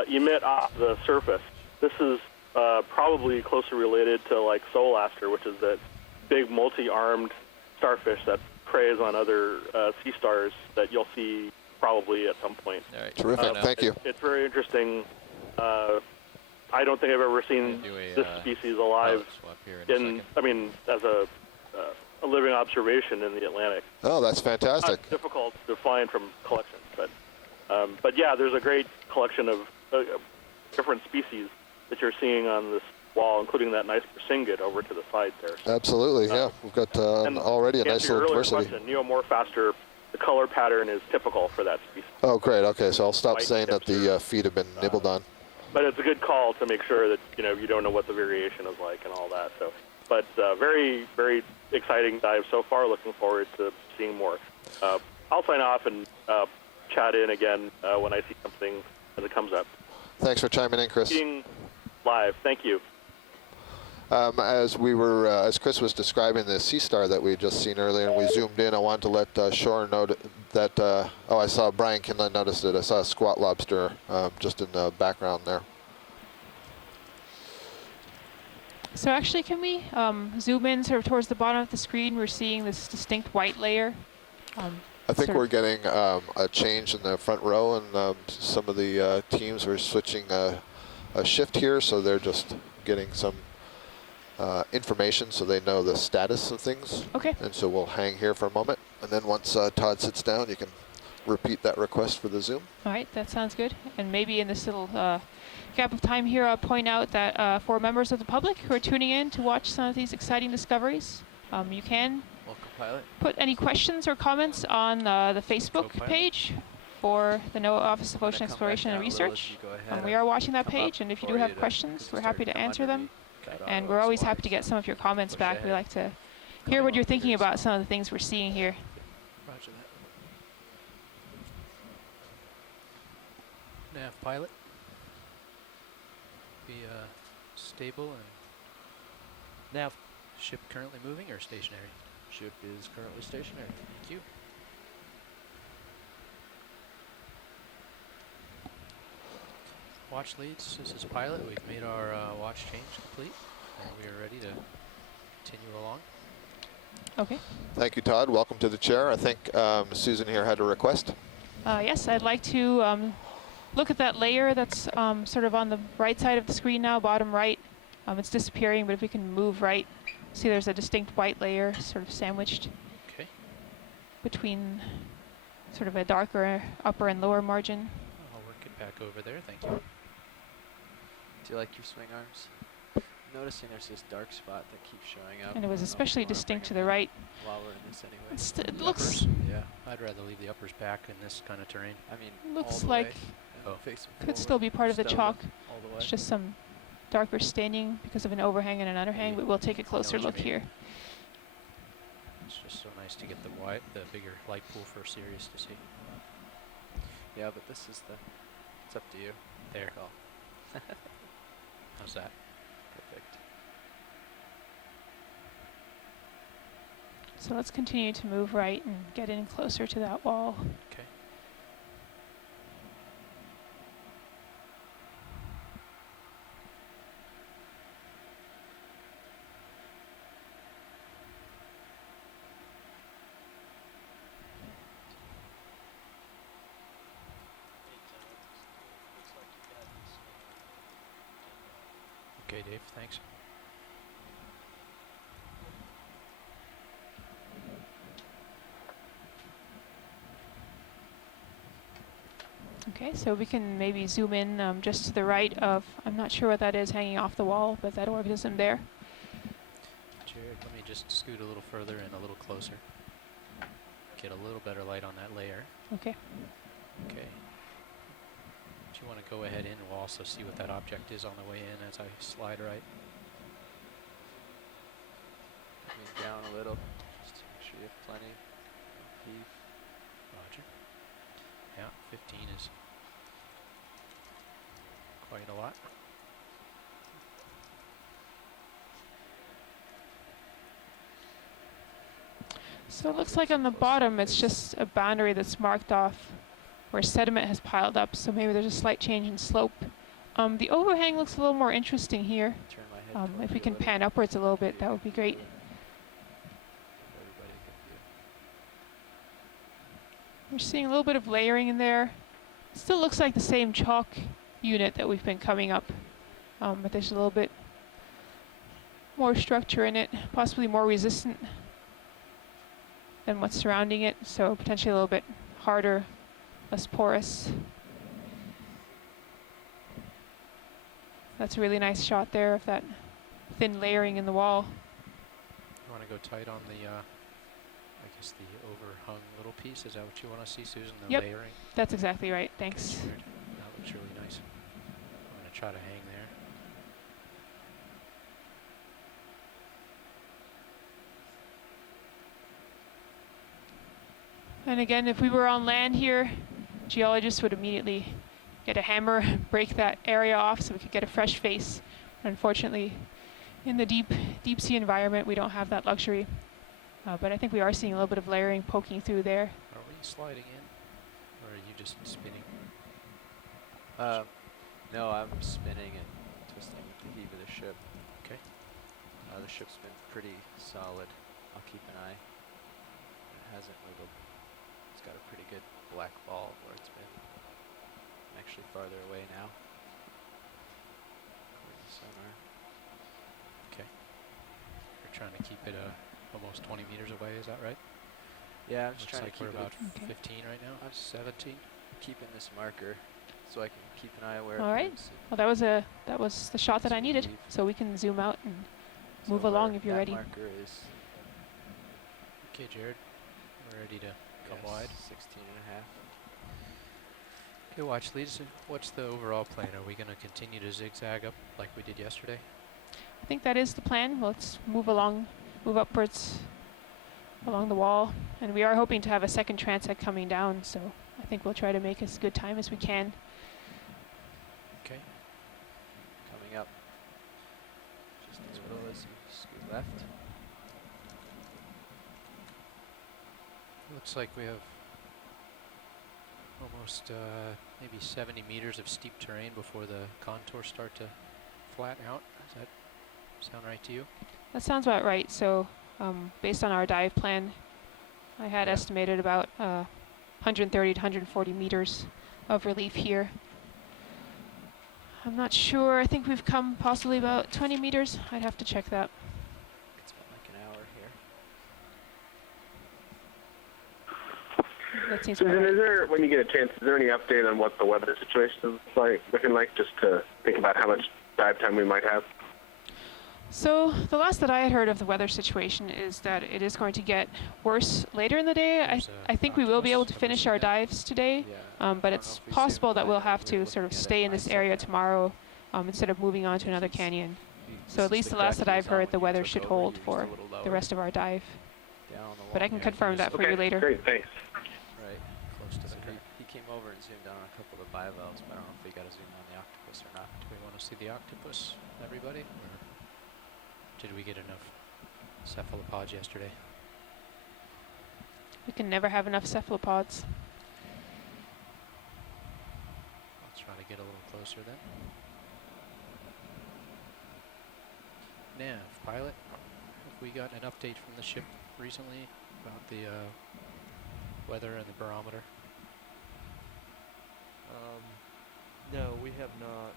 emit off the surface. This is probably closely related to like Solaster, which is that big multi-armed starfish that preys on other sea stars that you'll see probably at some point. All right. Terrific, thank you. It's very interesting. I don't think I've ever seen this species alive as a living observation in the Atlantic. Oh, that's fantastic. It's difficult to find from collections, but yeah, there's a great collection of different species that you're seeing on this wall, including that nice persingid over to the side there. Absolutely, yeah. We've got already a nice little diversity. Neomorphaster, the color pattern is typical for that species. Oh, great. Okay, so I'll stop saying that the feet have been nibbled on. But it's a good call to make sure that you don't know what the variation is like and all that. So, but very, very exciting dive so far. Looking forward to seeing more. I'll sign off and chat in again when I see something as it comes up. Thanks for chiming in, Chris. Being live. Thank you. As Chris was describing the sea star that we had just seen earlier, and we zoomed in, I wanted to let Shore know that, I saw Brian Kinlan noticed it. I saw a squat lobster just in the background there. So actually, can we zoom in sort of towards the bottom of the screen? We're seeing this distinct white layer. I think we're getting a change in the front row, and some of the teams are switching a shift here, so they're just getting some information so they know the status of things. Okay. And so we'll hang here for a moment, and then once Todd sits down, you can repeat that request for the zoom. All right, that sounds good. And maybe in this little gap of time here, I'll point out that for members of the public who are tuning in to watch some of these exciting discoveries, you can put any questions or comments on the Facebook page for the NOAA Office of Ocean Exploration and Research. We are watching that page, and if you do have questions, we're happy to answer them. And we're always happy to get some of your comments back. We like to hear what you're thinking about some of the things we're seeing here. Roger that. Nav pilot. Be stable and nav. Ship currently moving or stationary? Ship is currently stationary. Thank you. Watch leads. This is pilot. We've made our watch change complete, and we are ready to continue along. Okay. Thank you, Todd. Welcome to the chair. I think Susan here had a request. Yes, I'd like to look at that layer that's sort of on the right side of the screen now, bottom right. It's disappearing, but if we can move right, see there's a distinct white layer sort of sandwiched between sort of a darker upper and lower margin. I'll work it back over there. Thank you. Do you like your swing arms? I'm noticing there's this dark spot that keeps showing up. And it was especially distinct to the right. While we're in this anyway. It looks... Yeah, I'd rather leave the uppers back in this kind of terrain. I mean, looks like could still be part of the chalk. It's just some darker staining because of an overhang and an underhang, but we'll take a closer look here. It's just so nice to get the bigger light pool for Sirius to see. Yeah, but this is it's up to you. There. Oh. How's that? Perfect. So let's continue to move right and get in closer to that wall. Okay. Okay, Dave, thanks. Okay, so we can maybe zoom in just to the right of, I'm not sure what that is hanging off the wall, but that organism there. Jared, let me just scoot a little further and a little closer. Get a little better light on that layer. Okay. Okay. Do you want to go ahead in? We'll also see what that object is on the way in as I slide right. Move down a little, just to make sure you have plenty of heave. Roger. Yeah, 15 is quite a lot. So it looks like on the bottom it's just a boundary that's marked off where sediment has piled up, so maybe there's a slight change in slope. The overhang looks a little more interesting here. Turn my head If we can pan upwards a little bit, that would be great. We're seeing a little bit of layering in there. It still looks like the same chalk unit that we've been coming up, but there's a little bit more structure in it, possibly more resistant than what's surrounding it, so potentially a little bit harder, less porous. That's a really nice shot there of that thin layering in the wall. You want to go tight on the, I guess the overhung little piece? Is that what you want to see, Susan? The Yep, layering? that's exactly right. Thanks. Good. That looks really nice. I'm going to try to hang there. And again, if we were on land here, geologists would immediately get a hammer, break that area off so we could get a fresh face. Unfortunately, in the deep sea environment, we don't have that luxury. But I think we are seeing a little bit of layering poking through there. Are we sliding in, or are you just spinning? No, I'm spinning and twisting with the heave of the ship. Okay. the ship's been pretty solid. I'll keep an eye. It hasn't wiggled. It's got a pretty good black ball where it's been. I'm actually farther away now. According to sonar. Okay. You're trying to keep it almost 20 meters away, is that right? Yeah, I'm just Looks trying like to keep we're it about 15 right now. I'm 17. keeping this marker so I can keep an eye where All it right. moves. Well, that was the shot that I needed. So we can zoom out and move So along where if you're that ready. Marker is Okay, Jared, we're ready to come wide. 16 and a half. Okay, watch leads. What's the overall plan? Are we going to continue to zigzag up like we did yesterday? I think that is the plan. Let's move along, move upwards along the wall. And we are hoping to have a second transect coming down, so I think we'll try to make as good time as we can. Okay. Coming up. Just as well as you scoot left. Looks like we have almost maybe 70 meters of steep terrain before the contours start to flatten out. Does that sound right to you? That sounds about right. So based on our dive plan, I had estimated about 130 to 140 meters of relief here. I'm not sure. I think we've come possibly about 20 meters. I'd have to check that. It's been like an hour here. That seems Susan, about right. is there, when you get a chance, is there any update on what the weather situation is looking like, just to think about how much dive time we might have? So the last that I had heard of the weather situation is that it is going to get worse later in the day. I think we will be able to finish our dives today, but it's possible that we'll have to sort of stay in this area tomorrow instead of moving on to another canyon. So at least the last that I've heard, the weather should hold for the rest of our dive. But I can confirm that for you later. Great, thanks. Right. Close to the So he came over and zoomed on a couple of the bivalves, but I don't know if he got a zoom on the octopus or not. Do we want to see the octopus, everybody? Or did we get enough cephalopods yesterday? We can never have enough cephalopods. Let's try to get a little closer then. Nav, pilot, have we got an update from the ship recently about the weather and the barometer? No, we have not.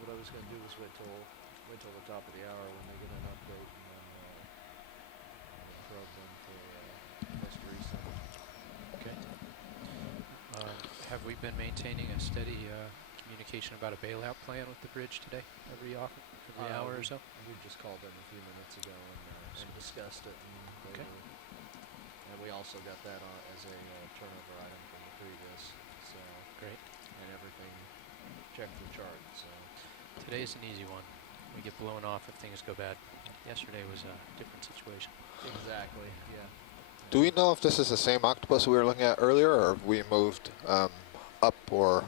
What I was going to do was wait till the top of the hour when they get an update, and then probe them to most recent. Okay. Have we been maintaining a steady communication about a bailout plan with the bridge today? Every hour or so? We just called them a few minutes ago and discussed it. And and we also got that as a turnover item from the previous. So great. And everything checked the chart. So today's an easy one. We get blown off if things go bad. Yesterday was a different situation. Exactly. Yeah. Do we know if this is the same octopus we were looking at earlier, or have we moved up, or?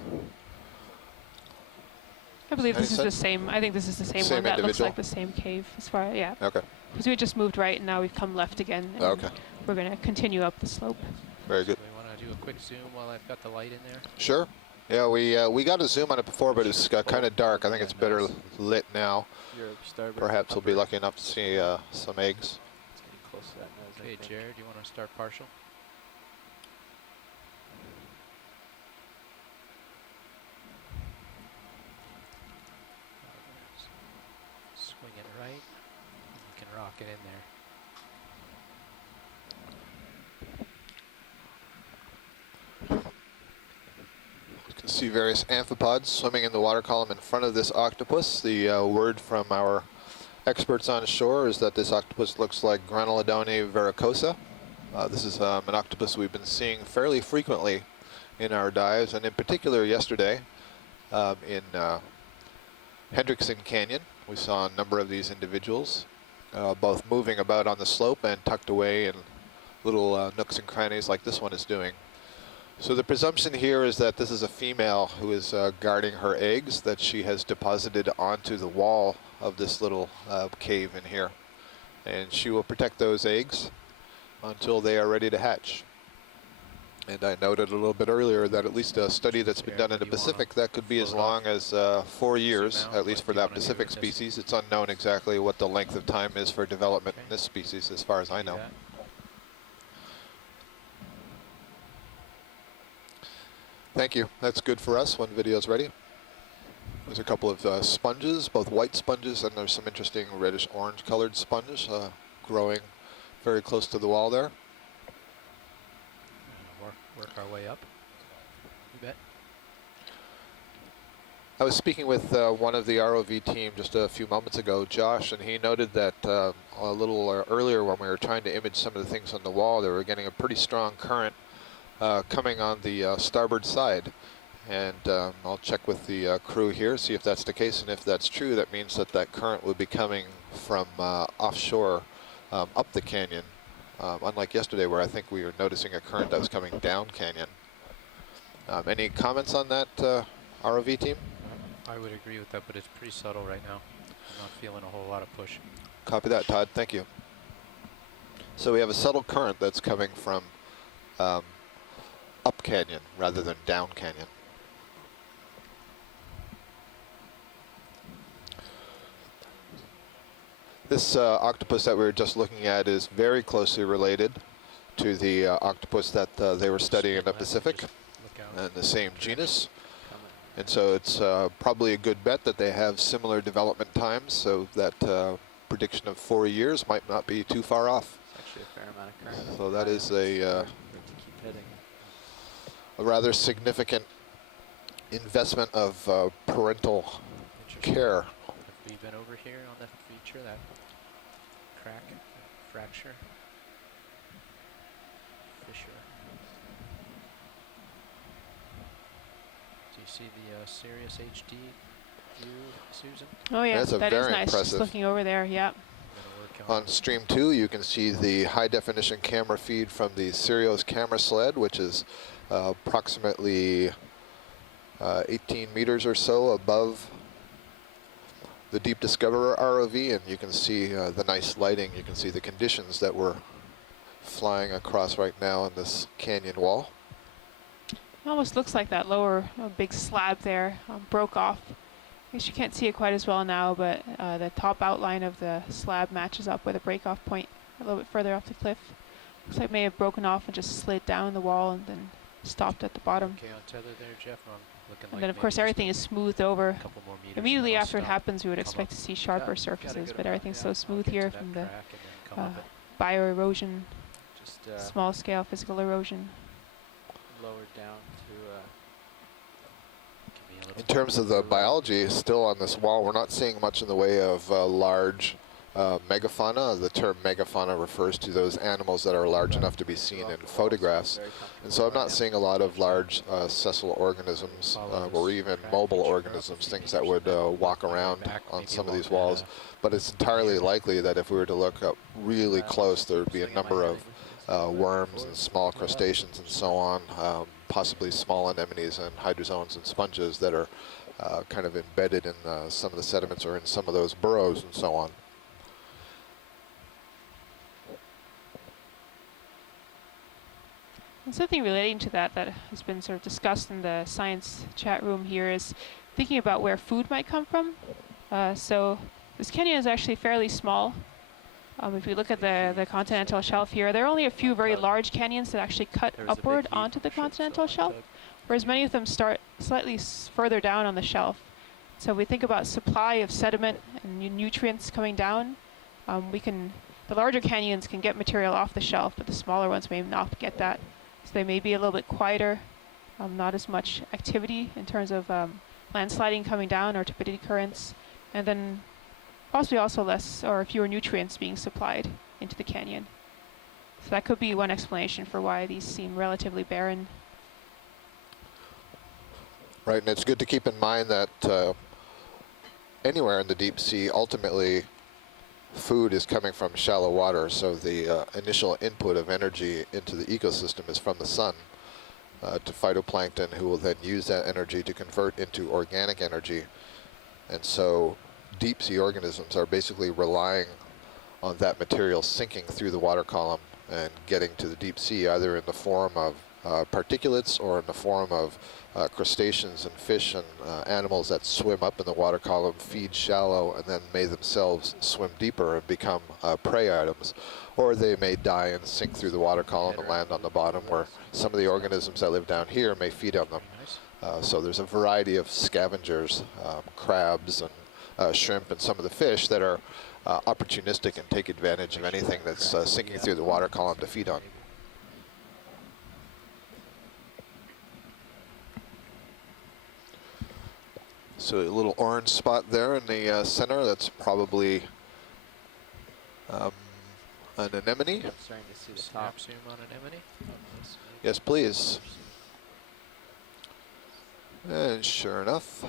I believe this is the same. I think this is the same one. That looks like the same cave as far, yeah. Okay. Because we just moved right and now we've come left again. And okay. We're going to continue up the slope. Very good. So we want to do a quick zoom while I've got the light in there? Sure. Yeah, we got a zoom on it before, but it's kind of dark. I think it's better lit now. Perhaps we'll be lucky enough to see some eggs. It's getting close to that nose. Okay, Jared, you want to start partial? Swing it right. You can rock it in there. You can see various amphipods swimming in the water column in front of this octopus. The word from our experts on shore is that this octopus looks like Granulodone vericosa. This is an octopus we've been seeing fairly frequently in our dives, and in particular yesterday in Hendrickson Canyon. We saw a number of these individuals, both moving about on the slope and tucked away in little nooks and crannies like this one is doing. So the presumption here is that this is a female who is guarding her eggs that she has deposited onto the wall of this little cave in here. And she will protect those eggs until they are ready to hatch. And I noted a little bit earlier that at least a study that's been done in the Pacific, that could be as long as 4 years, at least for that Pacific species. It's unknown exactly what the length of time is for development in this species, as far as I know. Thank you. That's good for us when video's ready. There's a couple of sponges, both white sponges, and there's some interesting reddish-orange colored sponges growing very close to the wall there. Work our way up. You bet. I was speaking with one of the ROV team just a few moments ago, Josh, and he noted that a little earlier when we were trying to image some of the things on the wall, they were getting a pretty strong current coming on the starboard side. And I'll check with the crew here, see if that's the case, and if that's true, that means that that current would be coming from offshore up the canyon. Unlike yesterday where I think we were noticing a current that was coming down canyon. Any comments on that, ROV team? I would agree with that, but it's pretty subtle right now. I'm not feeling a whole lot of push. Copy that, Todd. Thank you. So we have a subtle current that's coming from up canyon rather than down canyon. This octopus that we were just looking at is very closely related to the octopus that they were studying in the Pacific, and the same genus. And so it's probably a good bet that they have similar development times, so that prediction of 4 years might not be too far off. It's actually a fair amount of current. So that is a rather significant investment of parental care. Have we been over here on that feature, that crack, that fracture? Fissure. Do you see the Sirius HD view, Susan? Oh yeah, That's that is very nice. impressive. Just looking over there, yeah. On stream 2, you can see the high definition camera feed from the Sirius camera sled, which is approximately 18 meters or so above the Deep Discoverer ROV, and you can see the nice lighting. You can see the conditions that we're flying across right now on this canyon wall. It almost looks like that lower big slab there broke off. I guess you can't see it quite as well now, but the top outline of the slab matches up with a break-off point a little bit further up the cliff. Looks like it may have broken off and just slid down the wall and then stopped at the bottom. Okay, on tether there, Jeff. And then of course everything is smoothed over. Immediately after it happens, we would expect to see sharper surfaces, but everything's so smooth here from the bioerosion, small scale physical erosion. Lowered down to In terms of the biology, still on this wall, we're not seeing much in the way of large megafauna. The term megafauna refers to those animals that are large enough to be seen in photographs. And so I'm not seeing a lot of large sessile organisms or even mobile organisms, things that would walk around on some of these walls. But it's entirely likely that if we were to look up really close, there would be a number of worms and small crustaceans and so on, possibly small anemones and hydrozoans and sponges that are kind of embedded in some of the sediments or in some of those burrows and so on. And something relating to that that has been sort of discussed in the science chat room here is thinking about where food might come from. So this canyon is actually fairly small. If we look at the continental shelf here, there are only a few very large canyons that actually cut upward onto the continental shelf, whereas many of them start slightly further down on the shelf. So if we think about supply of sediment and nutrients coming down, the larger canyons can get material off the shelf, but the smaller ones may not get that. So they may be a little bit quieter, not as much activity in terms of landsliding coming down or turbidity currents, and then possibly also less or fewer nutrients being supplied into the canyon. So that could be one explanation for why these seem relatively barren. Right, and it's good to keep in mind that anywhere in the deep sea, ultimately, food is coming from shallow water, so the initial input of energy into the ecosystem is from the sun to phytoplankton, who will then use that energy to convert into organic energy. And so deep sea organisms are basically relying on that material sinking through the water column and getting to the deep sea, either in the form of particulates or in the form of crustaceans and fish and animals that swim up in the water column, feed shallow, and then may themselves swim deeper and become prey items. Or they may die and sink through the water column and land on the bottom, where some of the organisms that live down here may feed on them. So there's a variety of scavengers, crabs and shrimp and some of the fish that are opportunistic and take advantage of anything that's sinking through the water column to feed on. So a little orange spot there in the center, that's probably an anemone. I'm starting to see the top. Zoom on anemone. Yes, please. And sure enough,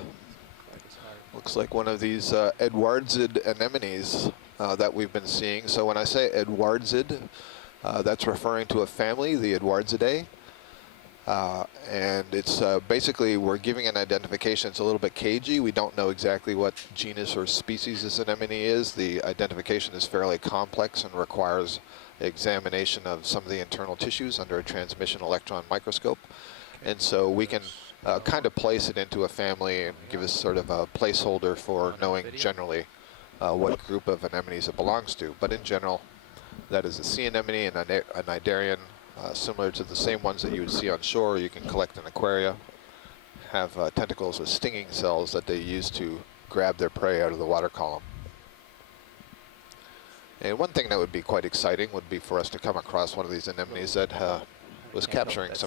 looks like one of these Edwardsid anemones that we've been seeing. So when I say Edwardsid, that's referring to a family, the Edwardsidae. And it's basically, we're giving an identification. It's a little bit cagey. We don't know exactly what genus or species this anemone is. The identification is fairly complex and requires examination of some of the internal tissues under a transmission electron microscope. And so we can kind of place it into a family and give us sort of a placeholder for knowing generally what group of anemones it belongs to. But in general, that is a sea anemone and a cnidarian, similar to the same ones that you would see on shore. You can collect in aquaria, have tentacles with stinging cells that they use to grab their prey out of the water column. And one thing that would be quite exciting would be for us to come across one of these anemones that was capturing some